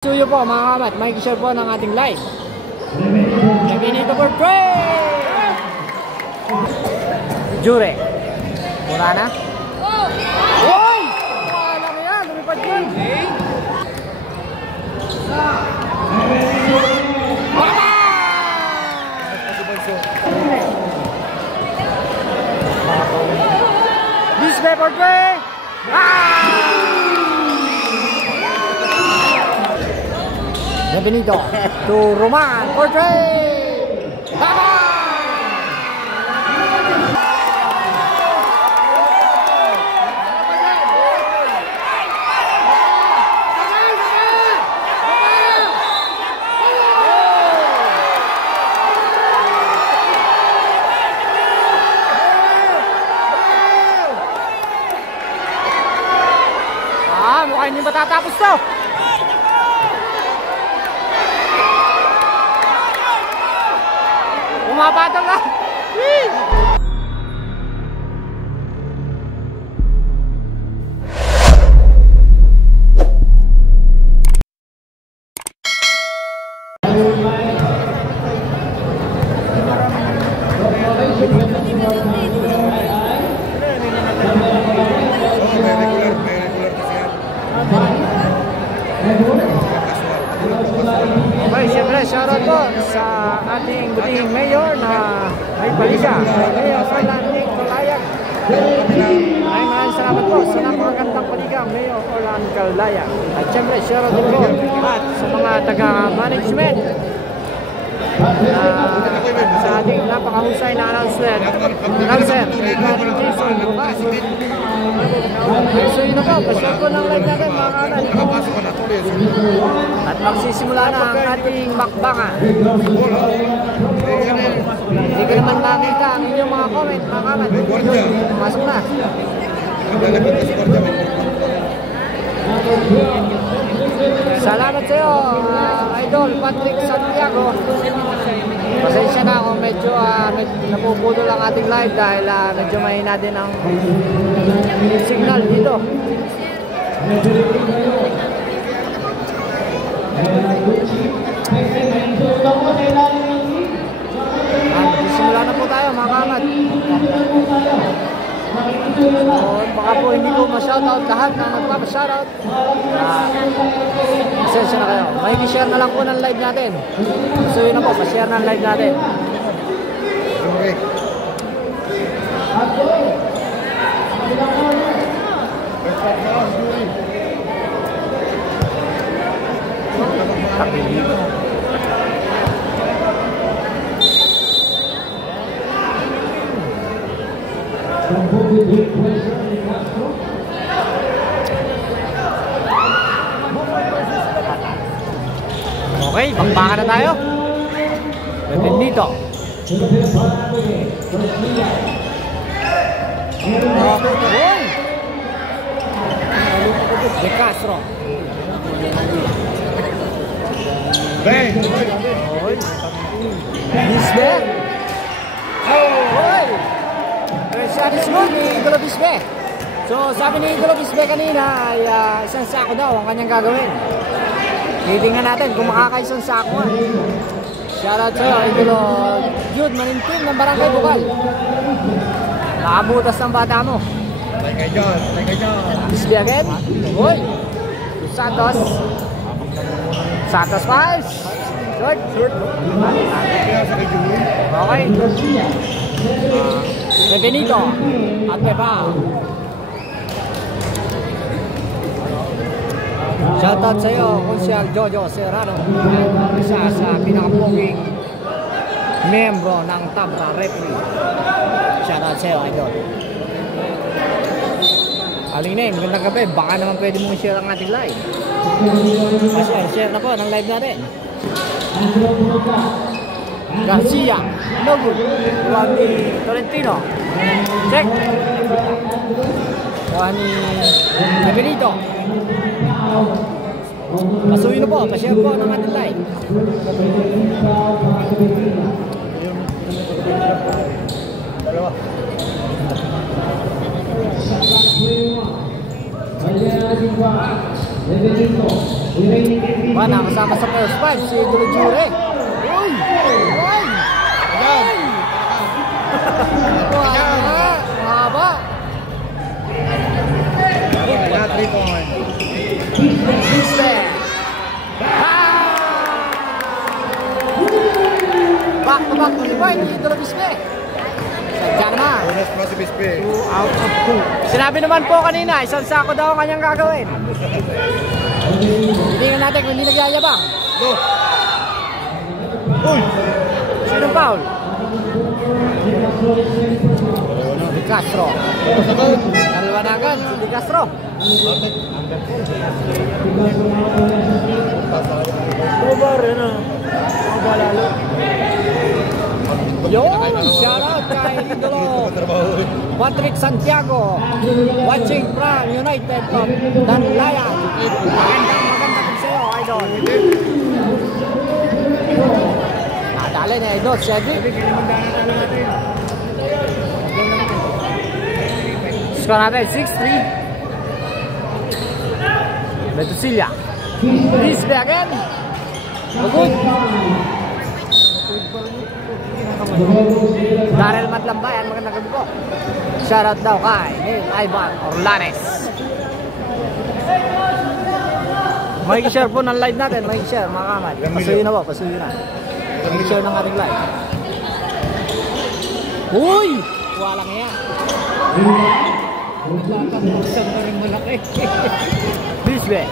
Suyo po mga kamat, makikishare po ng ating live. Benito for praise! Jure. Mura na? Uy! Wala na yan, lumipad yun. Baba! Bisbe for praise! Benito to Roman for trade. Mukhang hindi matatapos to. Umapatong ka! Okay, siyempre, shoutout po sa ating buting mayor na may paliga, Mayor Orlando Calayan. Maraming salamat po sa napakagandang paliga, Mayor Orlando Calayan. At siyempre, shoutout din po at sa mga taga-management sa ating napakahusay na announcer, Jason Bukas. So yun na po, pasyal po ng live natin mga kanan. At magsisimula na ang ating makbangan. Hindi ko naman makita ang inyong mga comment mga kanan. Masok na. Salamat sa iyo, Idol Patrick Santiago. Pasensya na kung medyo napuputol ang ating live dahil medyo mahina din ang signal dito. Simula na po tayo mga kamat. Baka po hindi ko ma-shoutout lahat na nagpapa-shoutout. Pasensya na kayo. Makikishare na lang po ng live natin. So yun na po, pa-share ng live natin. Okay, bakbakan na tayo. Benito. De Castro. Bisbe. Satisfy ni Idolo Bisbe. So sabi ni Idolo Bisbe kanina ay isang sako daw ang kanyang gagawin. Titingnan natin kung makakaisang sako. Shoutout sa Idolo Jude Manintin ng Barangay Bukal. Nakabutas ng bata mo. Like John. Bisbe again. Uy. Santos. Santos Files. Short. Okay. Benito at Pepa. Shoutout sa iyo, Konsyal Jojo Serrano, isa sa pinakapuging membro ng Tabra Referee. Shoutout sa iyo, Idol. Alineng, magandang gabi. Baka naman pwede mong share ang ating live. Share na po ng live natin. Garcia, no good. Juani Tolentino. Check. Juani Benito. Pasuyin na po, pa-share po ng ating live. Dalawa. Benito. Nakasama sa first five si Idolo Jure. Uy! Uy! Uy! Mahaba. Back to back 3 point, Idolo Bispe. Sadya naman. 2 out of 2. Sinabi naman po kanina, isang sako daw ang kanyang gagawin. Tingnan natin kung hindi nagyayabang. Uy! Sinong foul? Di Castro. Naliwanagan si Di Castro. Over na. Mabalalo. Yon! Shout out kay Idolo Patrick Santiago, watching from United of Danlaya. Maganda kung sa'yo, Idol. Nadali na Idol, Cedric. Score natin, 6-3. Betosilia. Bisbe again. Good. Darrell Matlambayan, magandang gabi po. Shoutout daw kay Neil Ivan Orlanes. Makikishare po ng live natin, makikishare mga kamat. Pasuyin na po, pasuyin na. Makikishare ng ating live. Uy! Walang yan. Bisbe.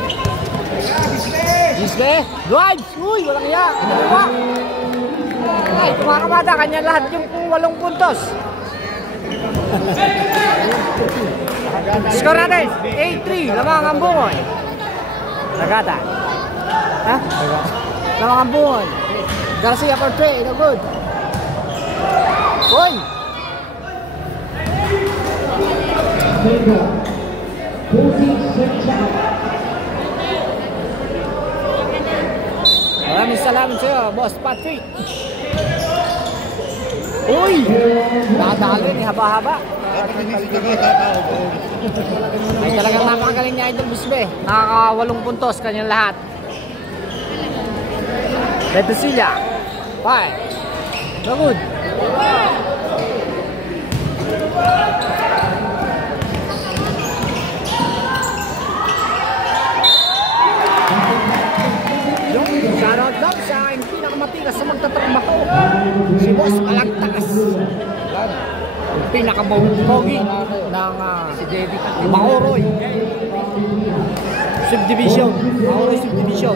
Bisbe. Drive! Uy! Walang yan. Dalawa. Ay, mga kamata, kanya lahat yung 8 puntos. Score natin, 8-3, lamang ang bungon. Nagata. Ha? Lamang ang bungon. Garcia for 3, no good. Uy! Maraming salamat sa iyo, Boss Patrick. Uy! Nadali ni haba-haba. Ay talagang napakagaling niya Idol Bisbe. Nakaka 8 puntos kanyang lahat. Betosilia. 5. No good. Shoutout lang sa aking pinakamatigas sa magtatrabaho, si Boss Malagtakas. Ang pinakapogi ng Maoroy Subdivision. Maoroy Subdivision.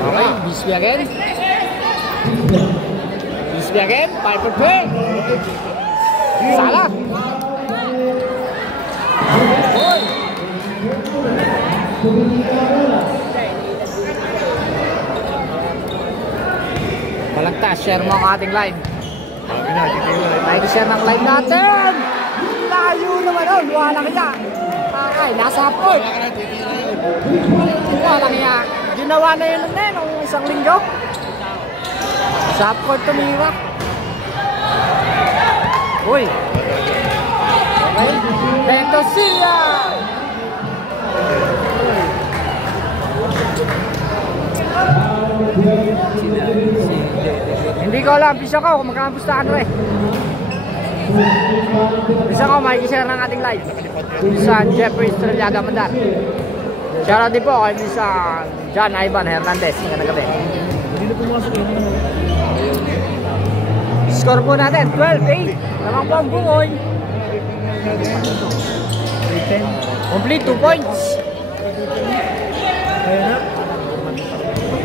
Okay, Bisbe again. Bisbe again, 5 for 3. Salah. Uy! Balagtas, share mo ang ating live. Tayo share ng live natin. Layo naman o, wala kaya. Ay, nasa hapon. Wala kaya. Ginawa na yun nung isang linggo. Sa hapon tumira. Uy! Okay. Betosilia! Hindi ko alam, bisa ko kung magkakamusta ano eh. Bisa ko, makikishare ng ating live sa Jeffrey Estrellada Mandar. Shoutout din po kay Bisa John Ivan Hernandez. Magandang gabi. Score po natin, 12-8. Lamang po ang bungoy. Complete 2 points. Kaya na.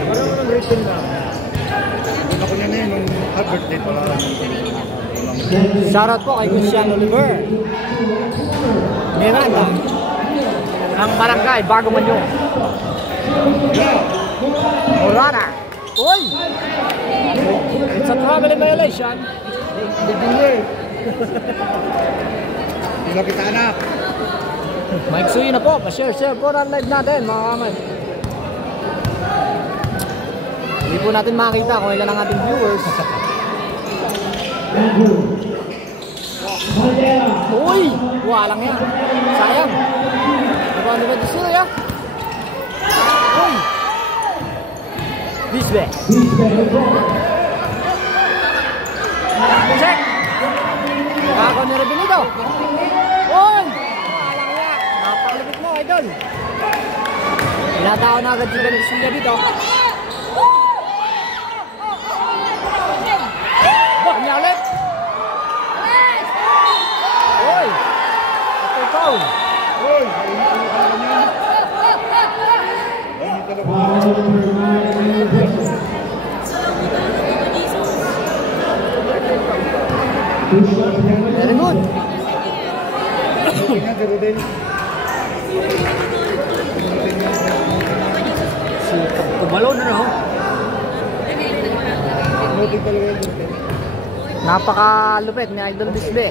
Parang walang written na. Doon ako niya na yun, nung birthday pala. Shoutout po kay Christian Oliver Miranda ng Barangay Bago Manyo. Morana. Uy! It's a traveling violation. Bigilay. Hindi kita anak. Mike Suyi na po. Pa-share po ng live natin mga kamay. Hindi po natin makita kung ilan ang ating viewers. Uy! Walang yan. Sayang. Diba dito sila? Uy! Bisbe. Check! Ako ni Rebelito. Uy! Walang yan. Napakalupit mo, idol. Pinatao na agad si Benesuya dito. Kanya ulit. Uy! Ito foul. Uy! Ay, Very good. Tumalon na, no? Napakalupit ni Idol Bisbe.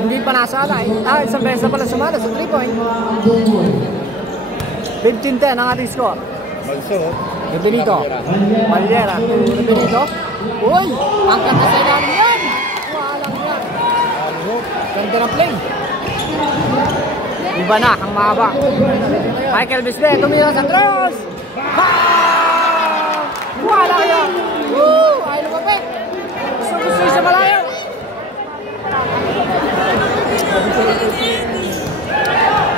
Hindi pa nasala eh. Isang beses na pala sumala sa 3 point. 15-10 ang ating score. Rebelito. Valera to Rebelito. Uy! Ang kanta sa ilalim yan! Walang yan. Ganda ng play. Iba na ang mahaba. Michael Bisbe tumira sa cross. Wala yan. Woo! Ay lumapit. Gusto sa malayo.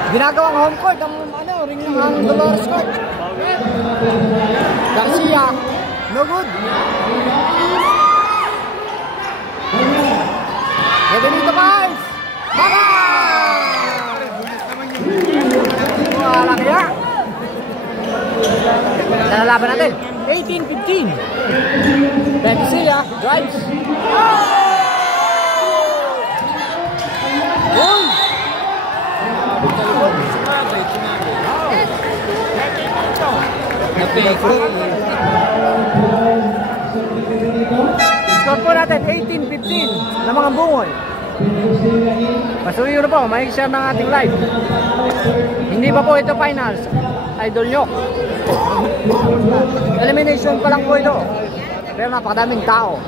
Ginagawang home court ang ring ng Dolores Court. Garcia. No good. Rebelito guys. Baka! Wala kaya. Nalalaban natin. 18-15. Garcia drives. Boom! Score po natin 18-15 na mga bungoy. Pasuyo na po, may share ng ating live. Hindi pa po ito finals, idol nyo. Elimination pa lang po ito. Pero napakadaming tao.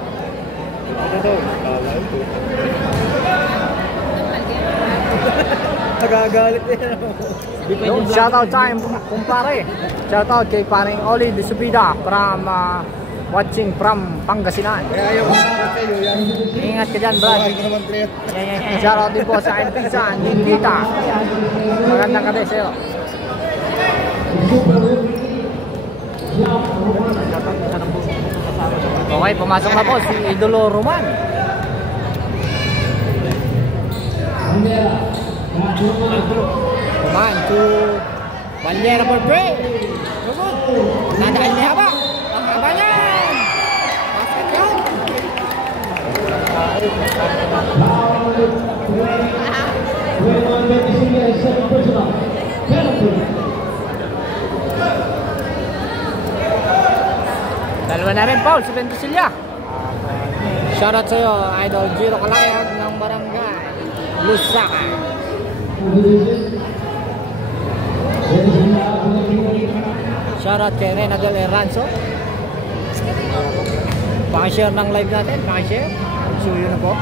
Nagagalit Shoutout time, kumpare. Shoutout kay paring Oli de Subida from watching from Pangasinan. Ingat ka dyan, Brad. Shoutout din po sa Antisan, Nikita. Magandang gabi sa'yo. Okay, pumasok na po si Idolo Roman. Roman to Valera for break. Nadaan niya ba? Ang haba niyan. Basket yan. Dalawa na rin foul si Ventusilia. Shoutout sa'yo, Idol Giro Kalayag ng Barangay Lusaka. Shoutout kay Rena Del Eranzo. Pakishare ng live natin, pakishare. Suyo na po.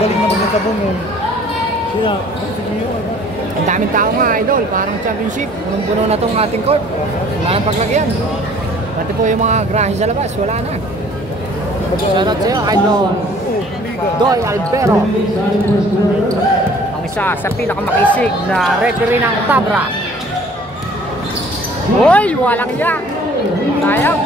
Galing naman ng sabon yun. Sila. Ang daming tao nga, idol. Parang championship. Punong-puno na itong ating court. Wala nang paglagyan. Pati po yung mga grahe sa labas. Wala na. Shoutout sa'yo, idol Doy Albero. Ang isa sa pinakamakisig na referee ng Tabra. Uy! Walang yan. Sayang.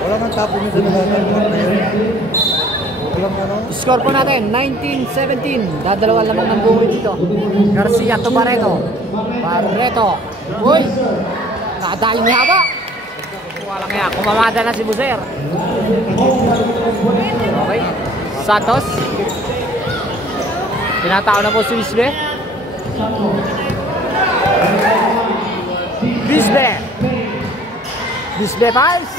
Wala nang tapo nyo sa nagagawa. Walang ano? Score po natin, 19-17. Dadalawa lamang ng buhay dito. Garcia to Barreto. Barreto. Uy! Nakadali niya ba? Walang yan. Kumamada na si Buser. Okay. Santos. Tinatao na po si Bisbe. Bisbe. Bisbe Pals.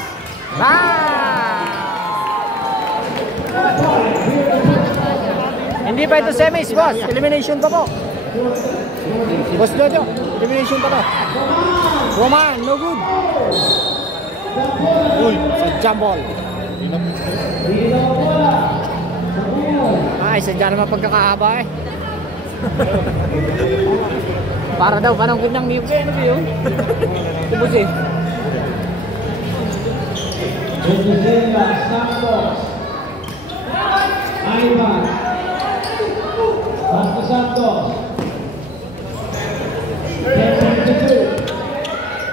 Hindi pa ito semis, boss. Elimination pa po. Boss Jojo, elimination pa to. Roman, no good. Uy, sa jambol. Ay, sadya naman pagkakahaba eh. Para daw, panangkot ng niyog kayo, ano ba yun? Tubos eh.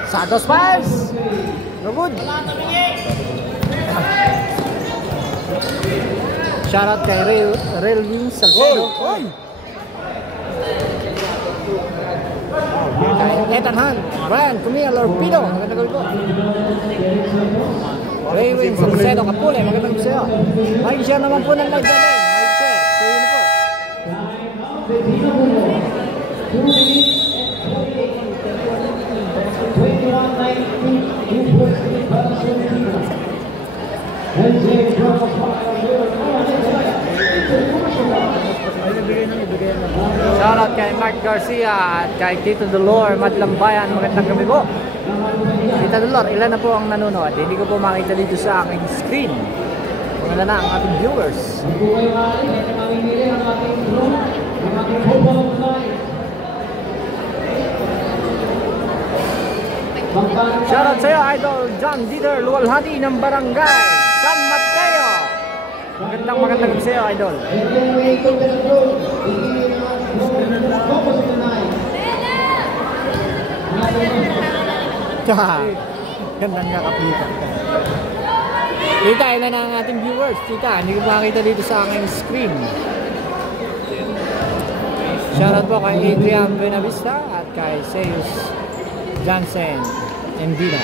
Santos Pals. No good. Shoutout kay Relvin Salcedo. Oy! Ethan Hunt, Brian Cumia Lorpido, magandang gabi po. Raywin Salcedo Kapule, magandang gabi sa'yo. Mike share naman po ng live natin. Mike share, sa'yo na po. Shoutout kay Mark Garcia at kay Tito Dolor, Madlambayan, magandang gabi po. Tito Dolor, ilan na po ang nanonood? Hindi ko po makita dito sa aking screen. Ilan na ang ating viewers? Shoutout sa'yo, Idol John Dieter Luwalhati ng Barangay San Mateo. Magandang gabi sa'yo, Idol. Gandang nakaplita. Tita, ilan na ang ating viewers? Tita, hindi ko makita dito sa aking screen. Shoutout po kay Adrian Buenavista at kay Zeus Jansen Endina.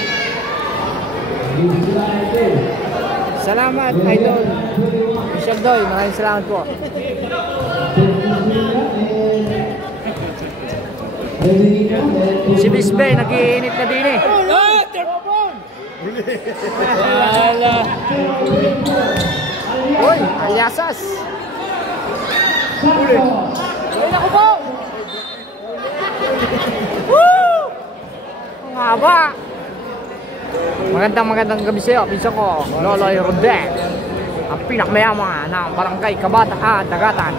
Salamat, Idol Michelle Doy, maraming salamat po. Si Bisbe, nag-iinit na din eh. Uy, Aliasas. Uy, naku po. Woo! Ang haba. Magandang gabi sa'yo, pinsan ko, Loloy Rodek, ang pinakmayama ng Barangay Kabataan, Dagatan.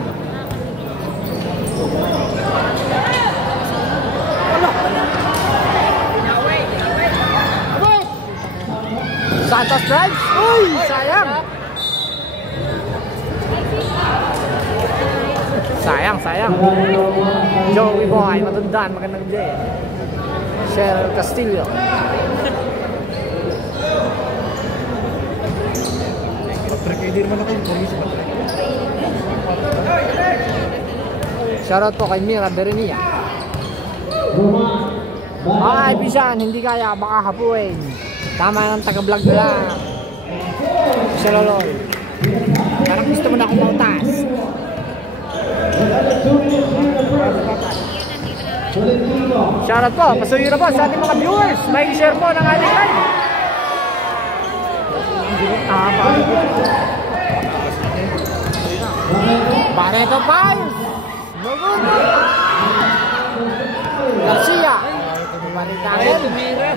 Santos Drive? Uy, sayang. Sayang. Joey Boy, matundaan, magandang gabi. Cheryl Castillo. Hindi naman ako yung komisyon. Shoutout po kay Mira Berenia. Ay, pisan, hindi kaya, baka hapuin. Tama ng taga-vlog na lang. Siya Loloy. Parang gusto mo na akong mautas. Shoutout po, pasuyo na po sa ating mga viewers. May share po ng ating live. Barreto Pals. No good. Garcia. Barreto Mira.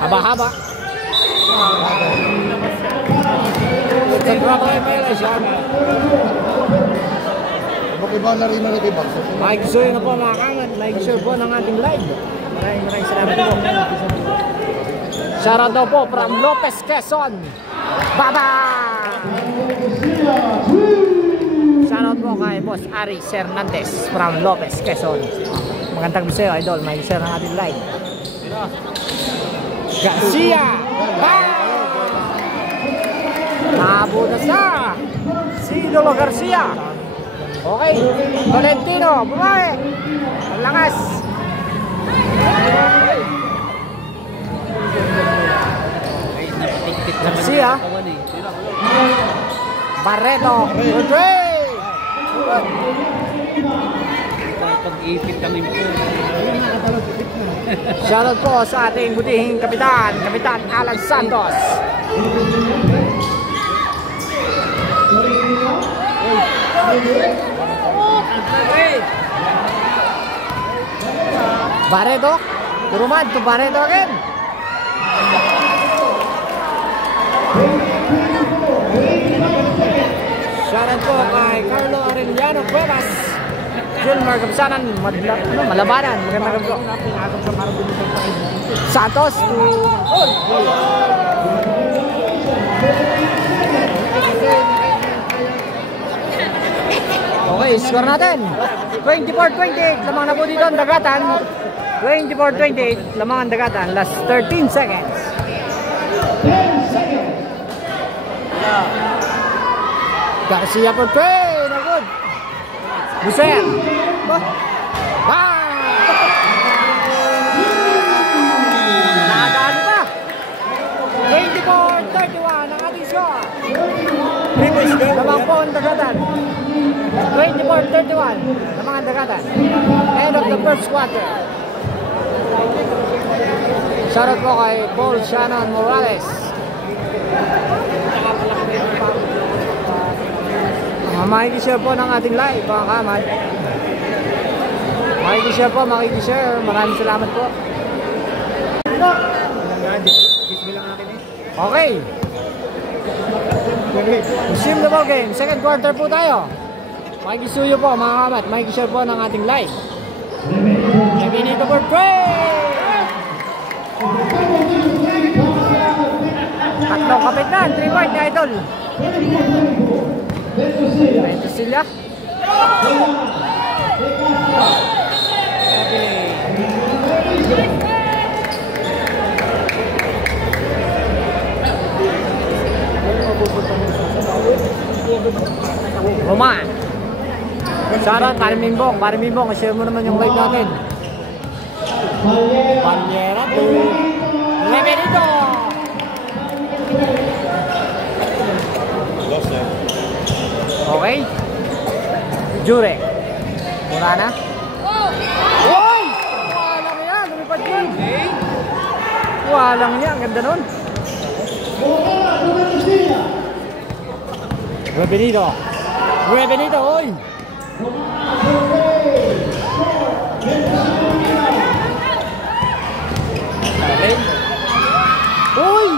Haba-haba. Mike Zoy na po mga kaman. Mike Zoy po ng ating live. Maraming salamat po. Shoutout daw po from Lopez, Quezon. Baba! Shoutout po kay Boss Ari Hernandez from Lopez, Quezon. Magandang gabi sa'yo, Idol. May share ng ating live. Garcia! Nabutas na! Si Idolo Garcia! Okay, Valentino, bumae! Ang lakas! Garcia! Barreto! Rodriguez! Pag-ipit kami po. Shoutout po sa ating butihing kapitan, Kapitan Alan Santos. Barreto, Turumad to Barreto again. Shoutout po kay Carlo Arellano Cuevas, Gilmar Kapsanan, Malabanan, magandang gabi po. Santos to okay, score natin 24-28, lamang na po dito ang Dagatan. 24-28, lamang ang Dagatan. Last 13 seconds. Garcia for three, no good. Buser. Nadali pa. 24-31 ang ating score. Lamang po ang Dagatan. 24-31, lamang ang Dagatan. End of the first quarter. Shoutout po kay Paul Shannon Morales. Makikishare po ng ating live, mga kamad. Makikishare po, makikishare. Maraming salamat po. Okay. Resume the ball game. Second quarter po tayo. Makikisuyo po, mga kamad. Makikishare po ng ating live. Benito for play! Tatlong kapit na, 3-point na idol. Ito sila. Roman. Shoutout, Parimimbong, share mo naman yung live natin. Banyera to Benito. Okay. Jure. Mura na. Oy! Walang yan. Lumipad yun. Walang yan. Ganda nun. Benito. Benito. Oy! Uy!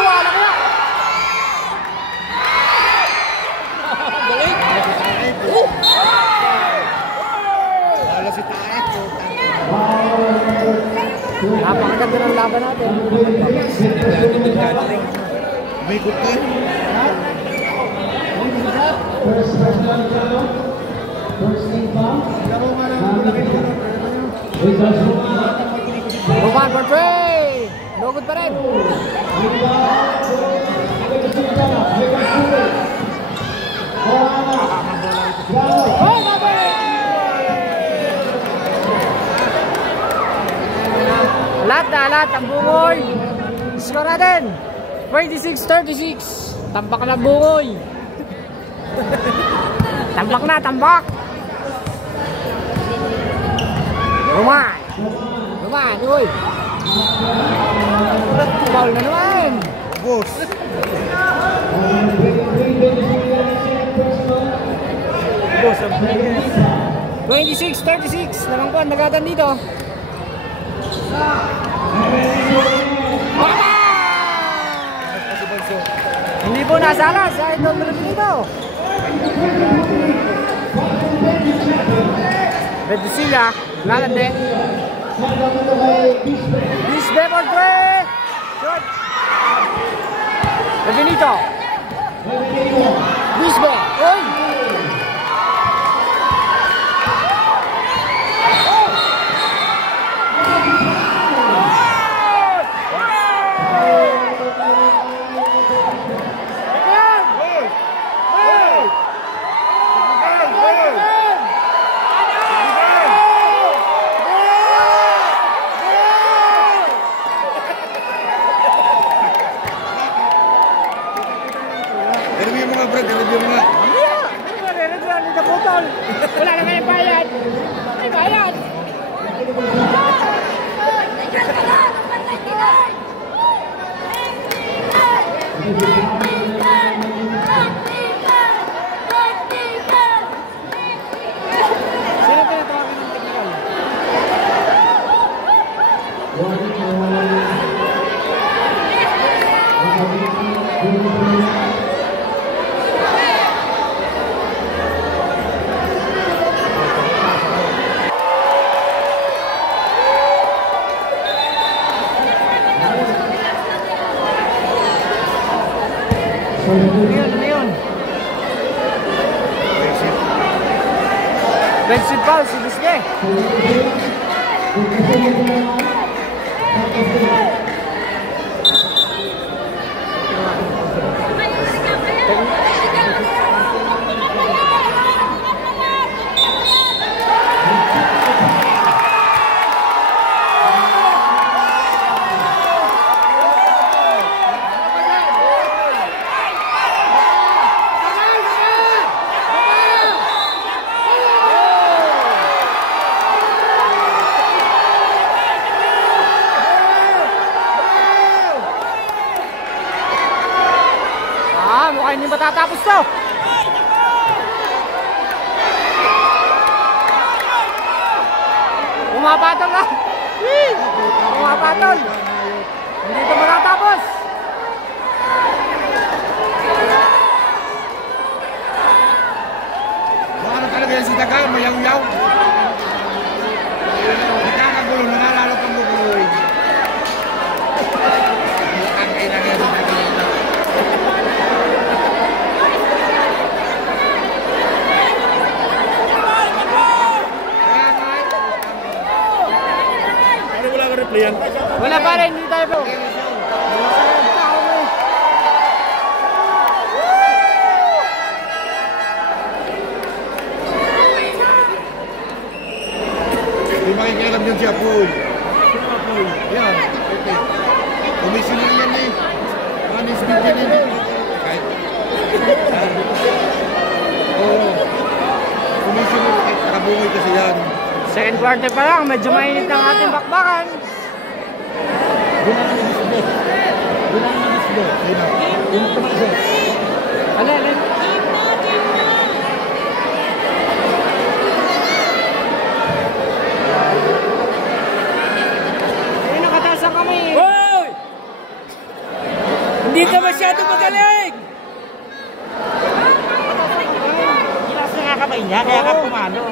Wala kaya! Galing! Wala si Taek. Napakaganda ng laban natin. May good time. Roman for three! No good pa rin. Lahat ang bungoy. Score natin 26-36. Tambak na bungoy. Tambak na, tambak. Roman, uy. Foul na naman. Boss. Boss. 26-36. Lamang po ang Dagatan dito. Hindi po nasala sa idol dito. Redusila, lalande. Bisbe for three. Shot. Benito. Bisbe. Oy. Interview mo nga, bro. Interview mo nga. Sino tinatawagin ng technical? Ano yun? Benson Paul, si Bisque. Mukhang hindi matatapos to. Pumapatol na. Pumapatol. Hindi ito matatapos. Baka na talaga yan si Daga, mayaw-yaw. Nakakagulo, nangalalo pang bubuloy. Ang kailangan yan si Daga. Wala pa rin, hindi tayo po. Hindi makikialam yun si Apoy. Yan. Commissioner yan eh. Management yan eh. Kahit. Oo. Commissioner, nakabungay kasi yan. Second quarter pa lang, medyo mainit ang ating bakbakan. Alin? Ay, nakatasan kami. Hoy! Hindi ka masyado magaling! Gilas na nga kamay niya, kaya ka pumano.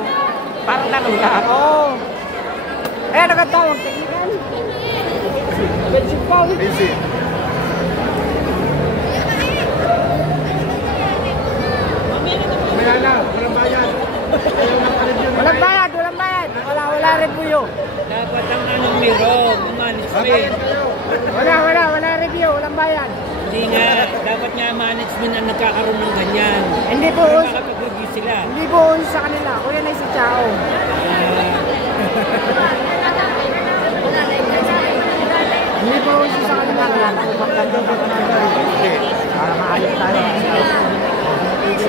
Parang nalulat. Oo. Eh, nagkatawag technical. Benson Paul. Easy. Wala na, walang bayad. Ayaw na pa-review. Walang bayad, walang bayad. Wala review. Dapat ang anong meron, management. Wala review, walang bayad. Hindi nga, dapat nga management ang nagkakaroon ng ganyan. Hindi po, Para makapag-review sila. hindi po sa kanila. Kuya na si Chao. Hindi po sa kanila. Para maayos tayo.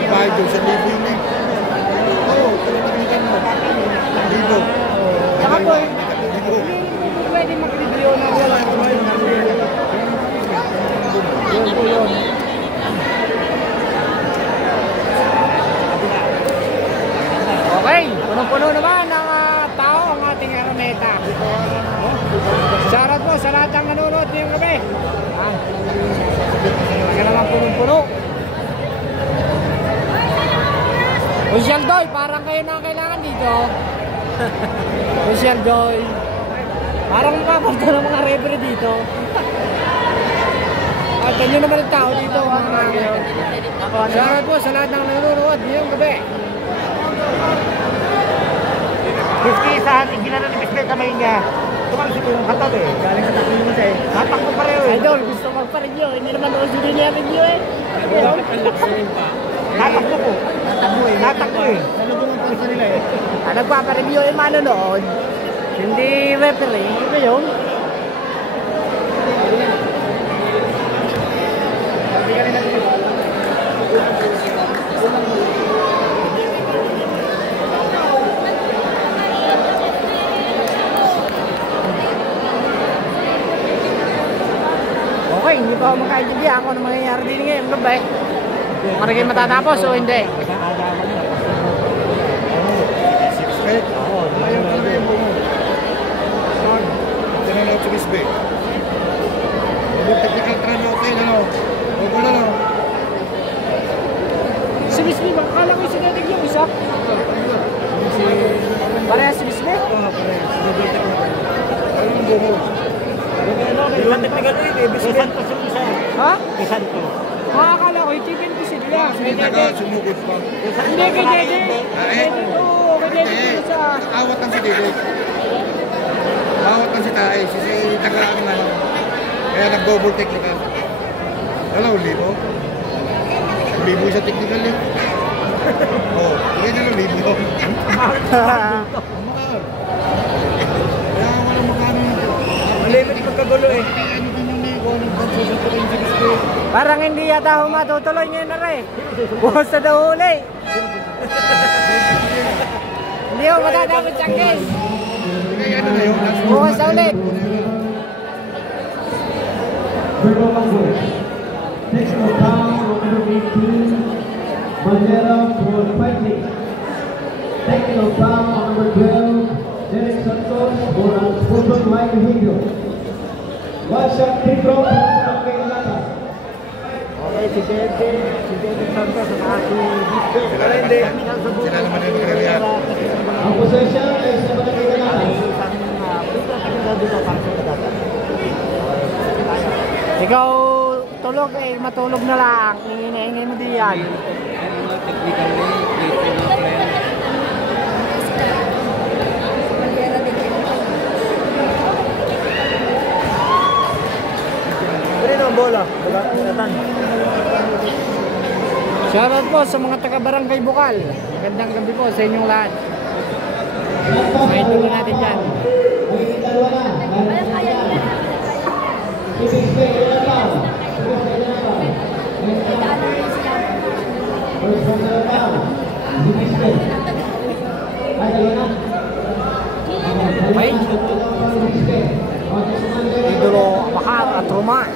Bayad doon sa libo yun eh. Oo, talagang mo. Libo. Saka po, Libo. hindi pwede mag-review na wala. Yun po yun. Okay, punong-puno naman ang tao ang ating Araneta. Shoutout po sa lahat ng nanonood ngayong gabi. Kaya naman punong-puno. Social Doy, parang kayo na kailangan dito. Social Doy. Parang makapunta ng mga referee dito. At ganyan naman ang tao dito. Shoutout po sa lahat ng nanonood ngayong gabi. 50 sa ating ginano ni Bisque kamay niya. Tumalsik ko yung katab eh. Galing sa takbo mo siya eh. Tatakbo pareho eh. Idol, gusto magpa-review. Hindi naman ako sino niya review eh. Tatakbo ko. Tatakbo eh. Nalubungan ko sa nila eh. Nagpapa-review eh manonood. Hindi referee. Ano ba yun? pa ako makaintindihan kung ano mangyayari din ngayong gabi. Kung ano kayo matatapos o hindi. Ayaw ka na yung bumo. Tinanong sa Bisbee. Yung technical trend okay na no. Okay na no. Si Bisbee, akala ko yung sinetig yung isa. Parehas si Bisbee? Oo, parehas. Anong bumo? Isang technical eh, bisan ko yung isa. Ha? Bisan ko. Akala ko, itipin ko sila. Hindi taga sumugod pa. Hindi, kay Dede. Oo, kay Dede ko sa... Awat ang si Dede. Awat ang si Tae. Si taga ano na. Kaya nag-double technical. Alam, libo. Libo sa technical eh. Oo, hindi na libo. Mahal. Kaya walang magkano nito. Malimit pagkagulo eh. Ano din yung libo? Anong konsusin ko rin si Bisbee? Parang hindi yata matutuloy niya na rin. Bukas na daw uli. Hindi ko matatapos siyang case. Kaya ano na yun? Bukas na ulit. Technical foul on number 18, Bandera for fighting. Technical foul on number 12, Derek Santos for unspoken light vehicle. One shot free throw for Barangay Galata. Okay, si Dede Santos at si Bisbee. Sila naman yung magkakariyan. Ang possession ay sa Barangay Galata. Ikaw tulog eh, matulog na lang. Ingay mo diyan. Bola. Shoutout po sa mga taga-barangay Bukal. Magandang gabi po sa inyong lahat. May tuloy natin dyan. Wait. Idolo Abahat at Roman.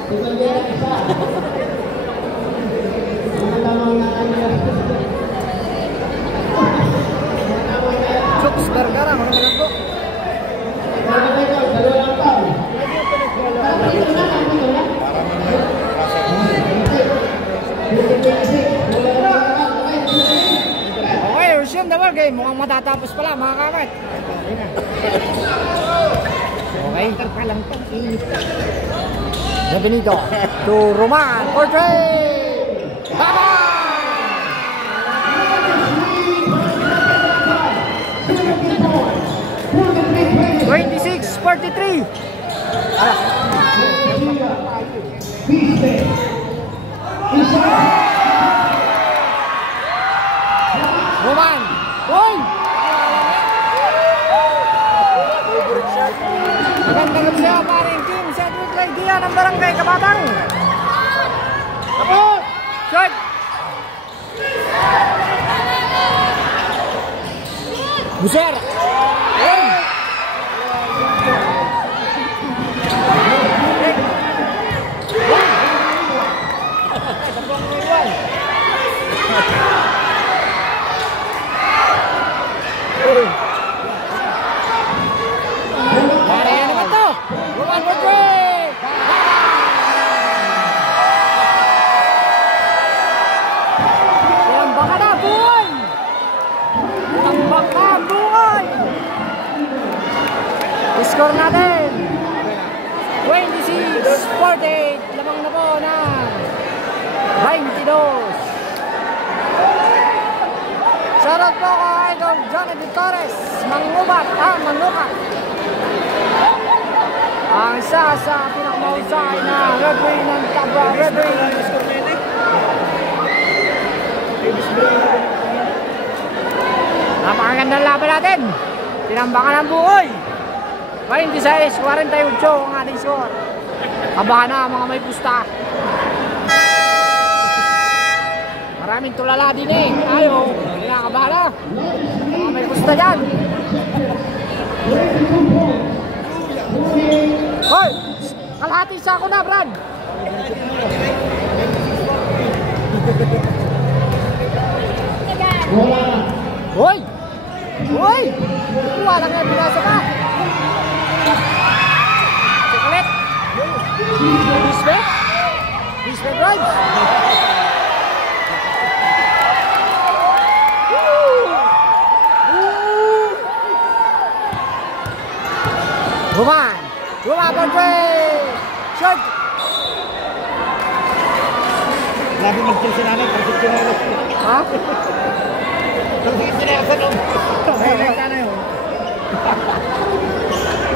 Jokes Vergara, magandang po. Okay, resume the ball game. Mukhang matatapos pala mga kamat. Okay. Benito to Roman for three. Baba! 26-43. Roman. Boy! Magandang gabi siya, paring team sa Edward Laidia ng Barangay Kabatang. Tapos! Shot! Buser! Ayun! Pare, ano ba ito? Roman for three! Tambak ka na, buhay! Tambak ka, buhay! Score natin! 26-48. Lamang na po na 22. Shoutout po ko idol Jonathan Torres, mangubat, manukat. Ang isa sa pinakamahusay na referee ng Tabra referee. Napakagandang laban natin. Tinambakan ang bukoy. 26-48 ang ating score. Kabahan na mga may pusta. Maraming tulala din eh. Ayaw. Kinakabahan na. Mga may pusta dyan. Hoy! Kalahati sa ako na, Brad. Hoy! Hoy! Kuha lang yan, binasa pa. Check ulit. Respect. Respect drives. Roman! Roman Andre! Shot! Lagi mag-chill si nanay, pag sinero. Ha? Pag sinero sa loob. May ka na yun.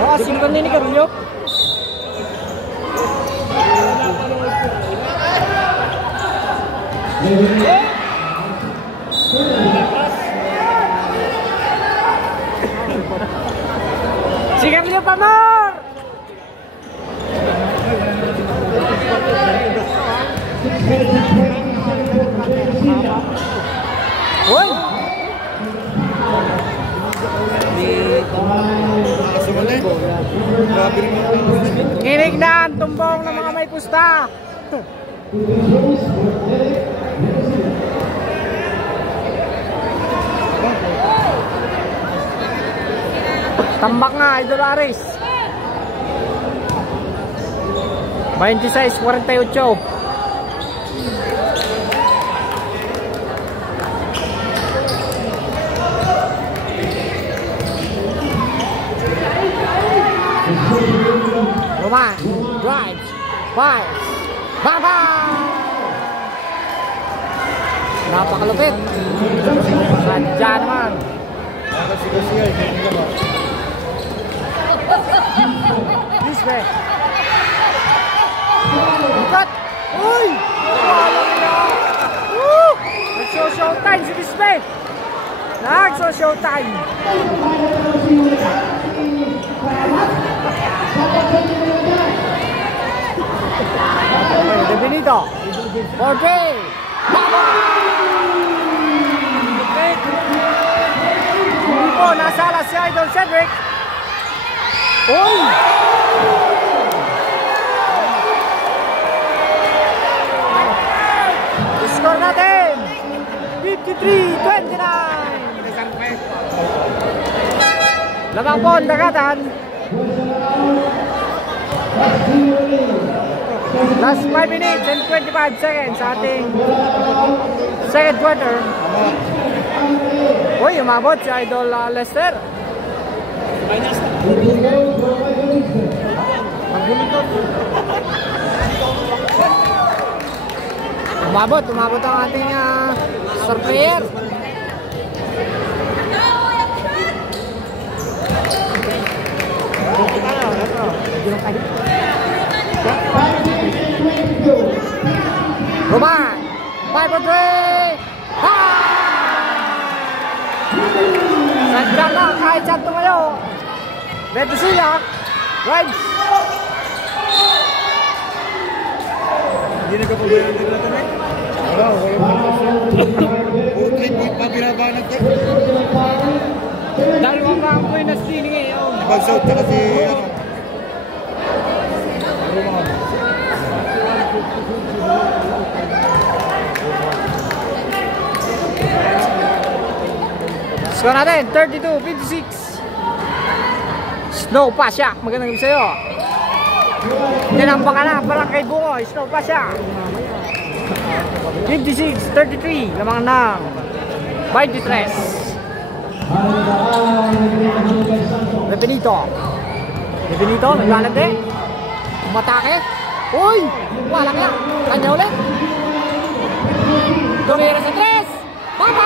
Oo, sino ka ni Carulio? Si Carulio pa more! Hoy! Kinig na ang tumbong ng mga may pusta. Tambak nga, Idol Aris. 26-48. Roman drives, fires, baba! Napakalupit. Sadya naman. This way. Ikat! Uy! Woo! Nagso-showtime si Bispe! Nagso-showtime! De Benito! 4K! Hindi po, nasa alas si Idol Cedric! Uy! Score natin! 53-29! Lamang po ang dagatan. Last 5 minutes and 25 seconds sa ating second quarter. Uy, umabot si Idol Lester. Umabot ang ating star player. Roman, 5-3. Sadya lang kahit saan tumayo. Beto siya. Rides. Hindi nagkapabayan din natin eh. Wala. O 3 point pa binabanag tayo. Dalawang kampoy na stealing eh. Nag-out ka kasi score natin, 32-56. Snow pa siya. Magandang gabi sa'yo. Tinampa ka na, parang kay Bungo. Snow pa siya. 56-33. Lamang ng 23. De Benito. De Benito, naglalagde. Umatake. Uy! Walang yan. Kanya ulit. Tumira sa 3. Baba!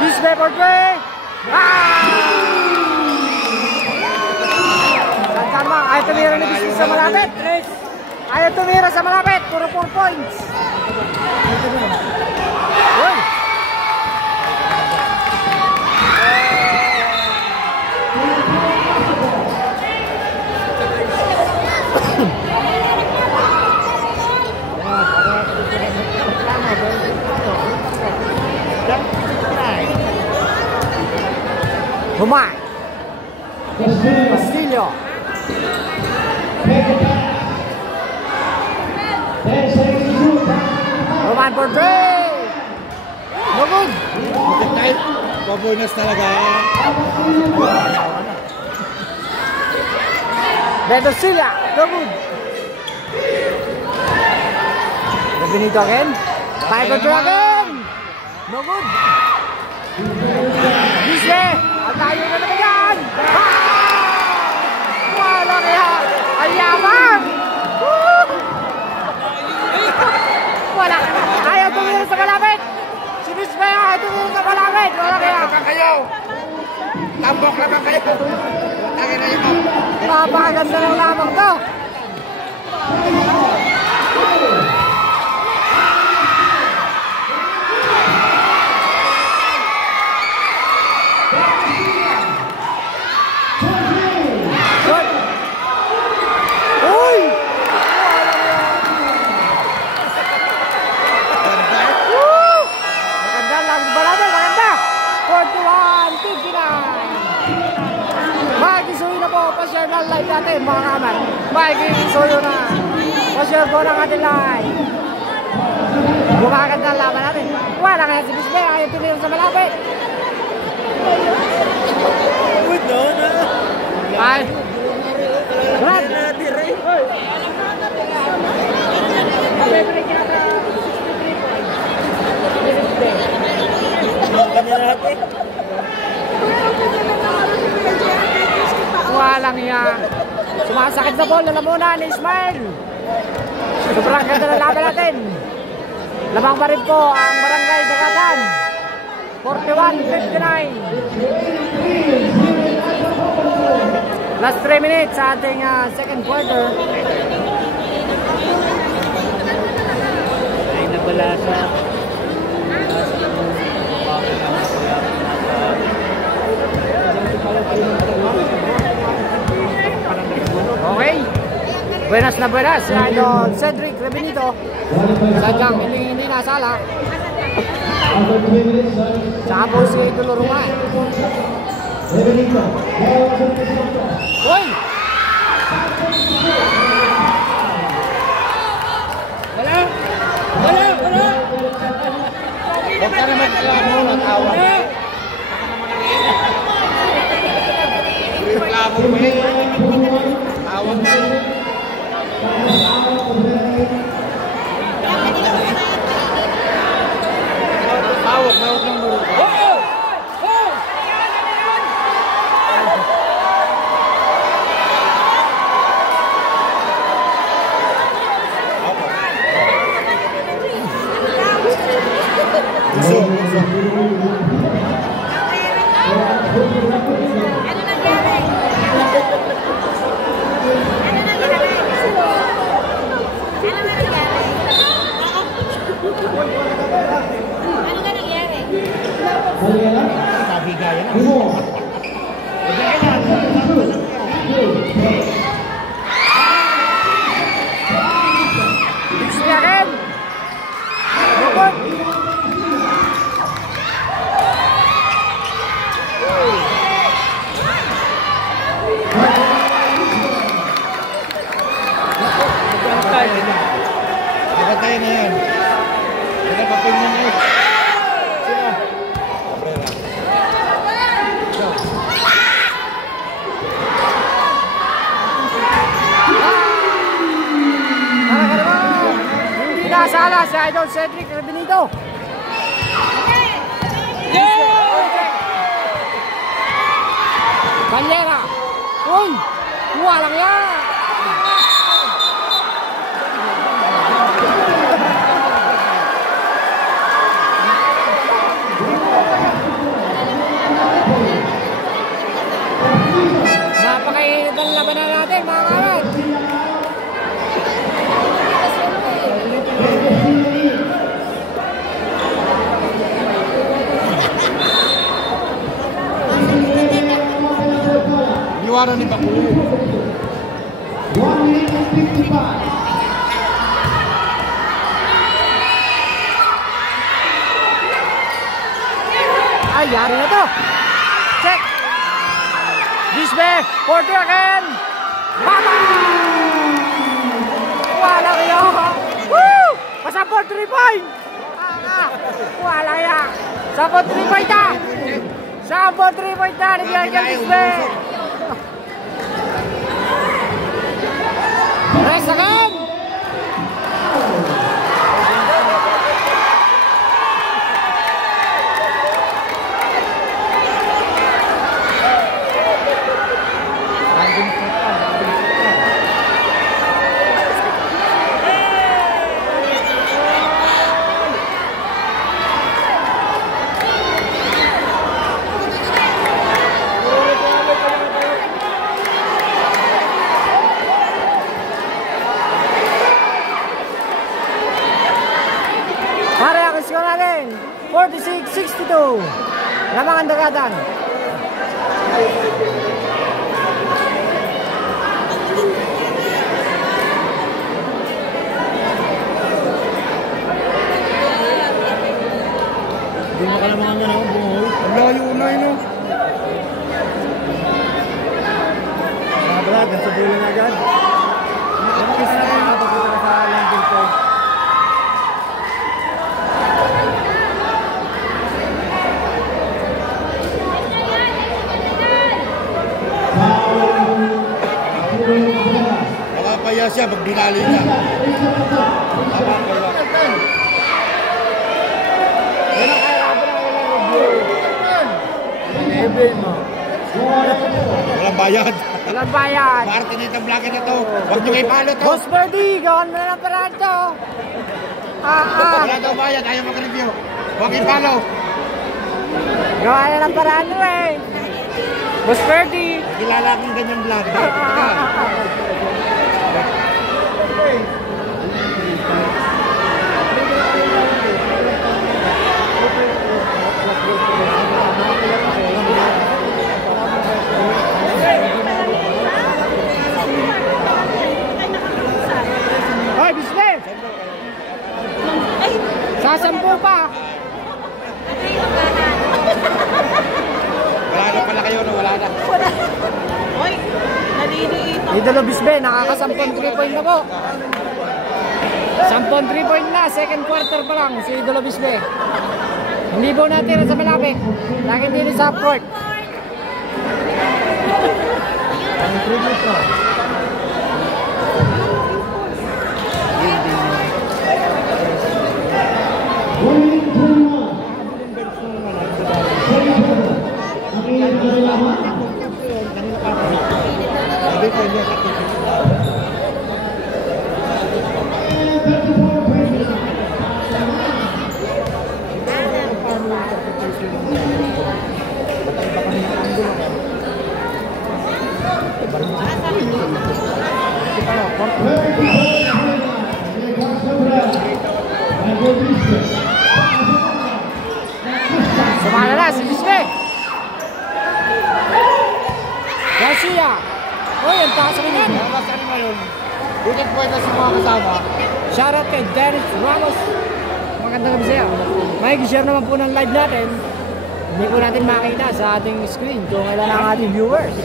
Bisbe for 3. Sama, ayaw tumira ni Bisbe sa malapit. Ayaw tumira sa malapit. Puro 4 points. Uy! Roman. Pastili. Emilio. Roman for 3. No good. Pabornas talaga. Beto Silla. No good. Benito again. 5 for 3 again. No good. Bisbe. Ang tayo na naman yan. Wala kaya. Ang yabang. Wala. Ayaw tumira sa kalapit. Si Bisbe ayaw tumira sa kalapit. Wala kaya. Kayo. Tambok lang kayo. Tangin na yun. Napakaganda ng lamang to. Pa-share na live natin mga kaman. Makikisuyo na. Pa-share po ng ating live. Bumaganda ang laban natin. Wala kaya si Bisbe. Ayaw tumira sa malapit. Ay. Brad. Walang yan. Sumasakit sa ball. Lalamunan ni Ismael. Sobrang ganda ng laban natin. Lamang pa rin po ang Barangay Dagatan. 41-59. Last 3 minutes sa ating second quarter. Ay nabala sa okay. Buenas na buenas. Si Idol Cedric Rebenito. Sadyang hindi nasala. Saka po si Idol Roman. Uy! Wala! Huwag ka naman alam mo ng awan. Reklamo mo yun. Awan mo yun. Tawag na huwag ng muro. Nakatay na yan. Nakapapin mo na yun. Pinasala si Idol Cedric Rebenito. Banyera. Uy! Kuha lang yan. Napakainit ang labanan natin mga kawan. Iwanan ni Bakulo. 1 minute and 55. Ay, yari na to. Check. Bisbe. Bisbe, 40 again. Mama! Wala kaya. Woo! Pasapot 3 point. Wala kaya. Sapot 3 point na. Sapot 3 point na ni Michael Bisbe. Rest again. Pare, ang score natin 46-62. Lamang ang dagatan. Hindi mo ka naman nga na buhol. Ang layo na yun, no? Mga brad, nasa bulan na agad. Ano kasi na rin, napapunta ka sa landing ko. Nakapaya siya pag dinali niya. Walang bayad. Walang bayad. Parte nito vlog na to. Huwag nyo kayo palo to. Boss Birdie, gawan mo na ng paraan to. Wala daw bayad, ayaw mag-review. Huwag kayo palo. Gawa na ng paraan mo eh. Boss Birdie. Kilala akong ganyan vlog. Hoy, Bisbe! Sasampu pa! Wala na pala kayo, no? Wala na. Hoy, naliliit ako. Idolo Bisbe, nakakasampon 3 point na po. Sampon 3 point na, second quarter pa lang si Idolo Bisbe. Hindi po natin sa malapit. Lagi din sa court. Sumala na si Bisbe. Garcia. Uy, ang taas rin yan. Butit po ito sa mga kasama. Shoutout kay Dennis Ramos. Magandang gabi sa'yo. May share naman po ng live natin. Hindi po natin makita sa ating screen kung kailan ang ating viewers.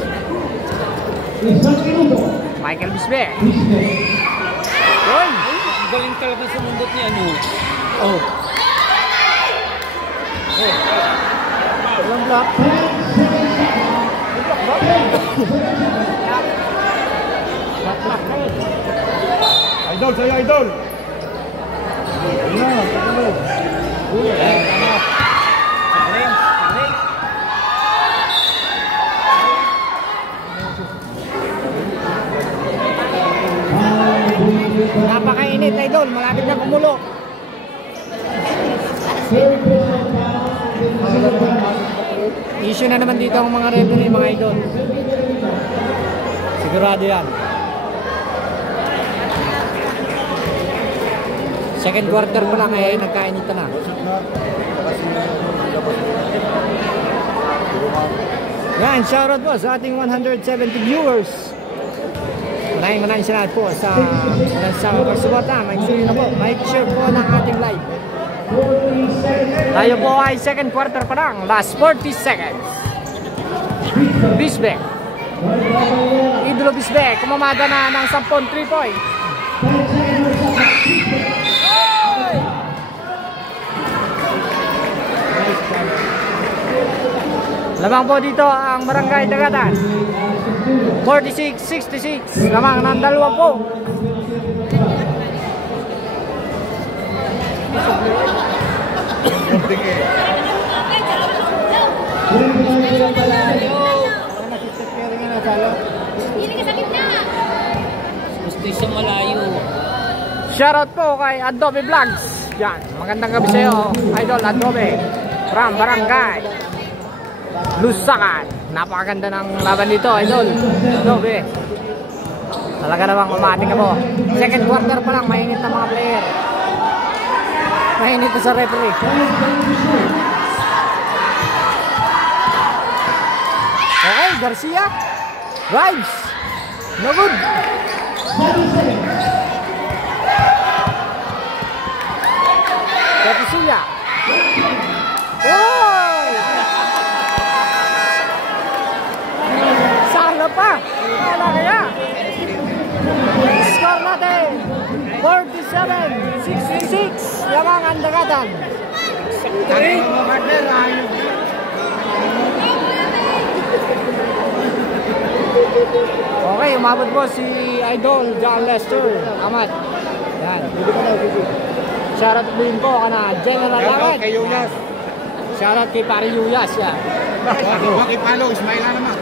Michael Bisbe. Uy! Ang galing talaga sa mundot ni ano. Oh. Walang block. Block na yun. Idol, sa'yo idol. Napakainit, idol. Malapit na kumulo. Issue na naman dito ang mga referee, mga idol. Sigurado yan. Second quarter pa lang eh, nagkainita na. Yan, shoutout po sa ating 170 viewers. Maraming salamat po sa pagsuporta. Make sure po ng ating live. Tayo po ay second quarter pa lang. Last 40 seconds. Bisbe. Idolo Bisbe, kumamada na ng 10 3 point. Lamang po dito ang Barangay Dagatan. 46-66. Lamang ng 2 po. Gusto malayo. Shoutout po kay Adobe Vlogs. Yan, magandang gabi sa iyo, Idol Adobe. From Barangay Lusakan. Napakaganda ng laban dito, Idol Adobe. Talaga namang umating ka po. Second quarter pa lang, mainit na mga player. Mainit na sa referee. Okay, Garcia drives. No good. Garcia. Oh! Sana pa. Wala kaya. Score natin. 47-66. Lamang ang Dagatan. Okay, umabot po si Idol John Lester Amat. Yan. Shoutout din po kana General Amat. Kay Yuyas. Shoutout kay Pare Yuyas. Yan. Huwag ipalo, Ismaila naman.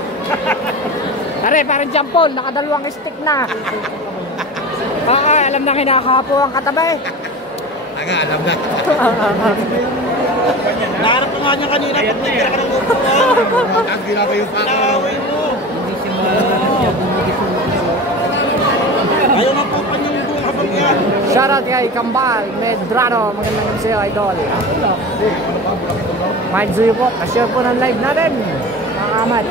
Pare, parang jampol. Nakadalawang stick na. Alam na kinakapo ang katabi. Aga, alam na. Naharap ko nga niya kanina pag nagkira ka ng upuan. Ang ginaba yung Naaway mo. Ayaw na po pa niyong buong habang yan. Shoutout kay Kambal Medrano. Magandang gabi sa'yo, Idol. Mike Zuyo po. Ka-share po ng live natin. Mga Amat.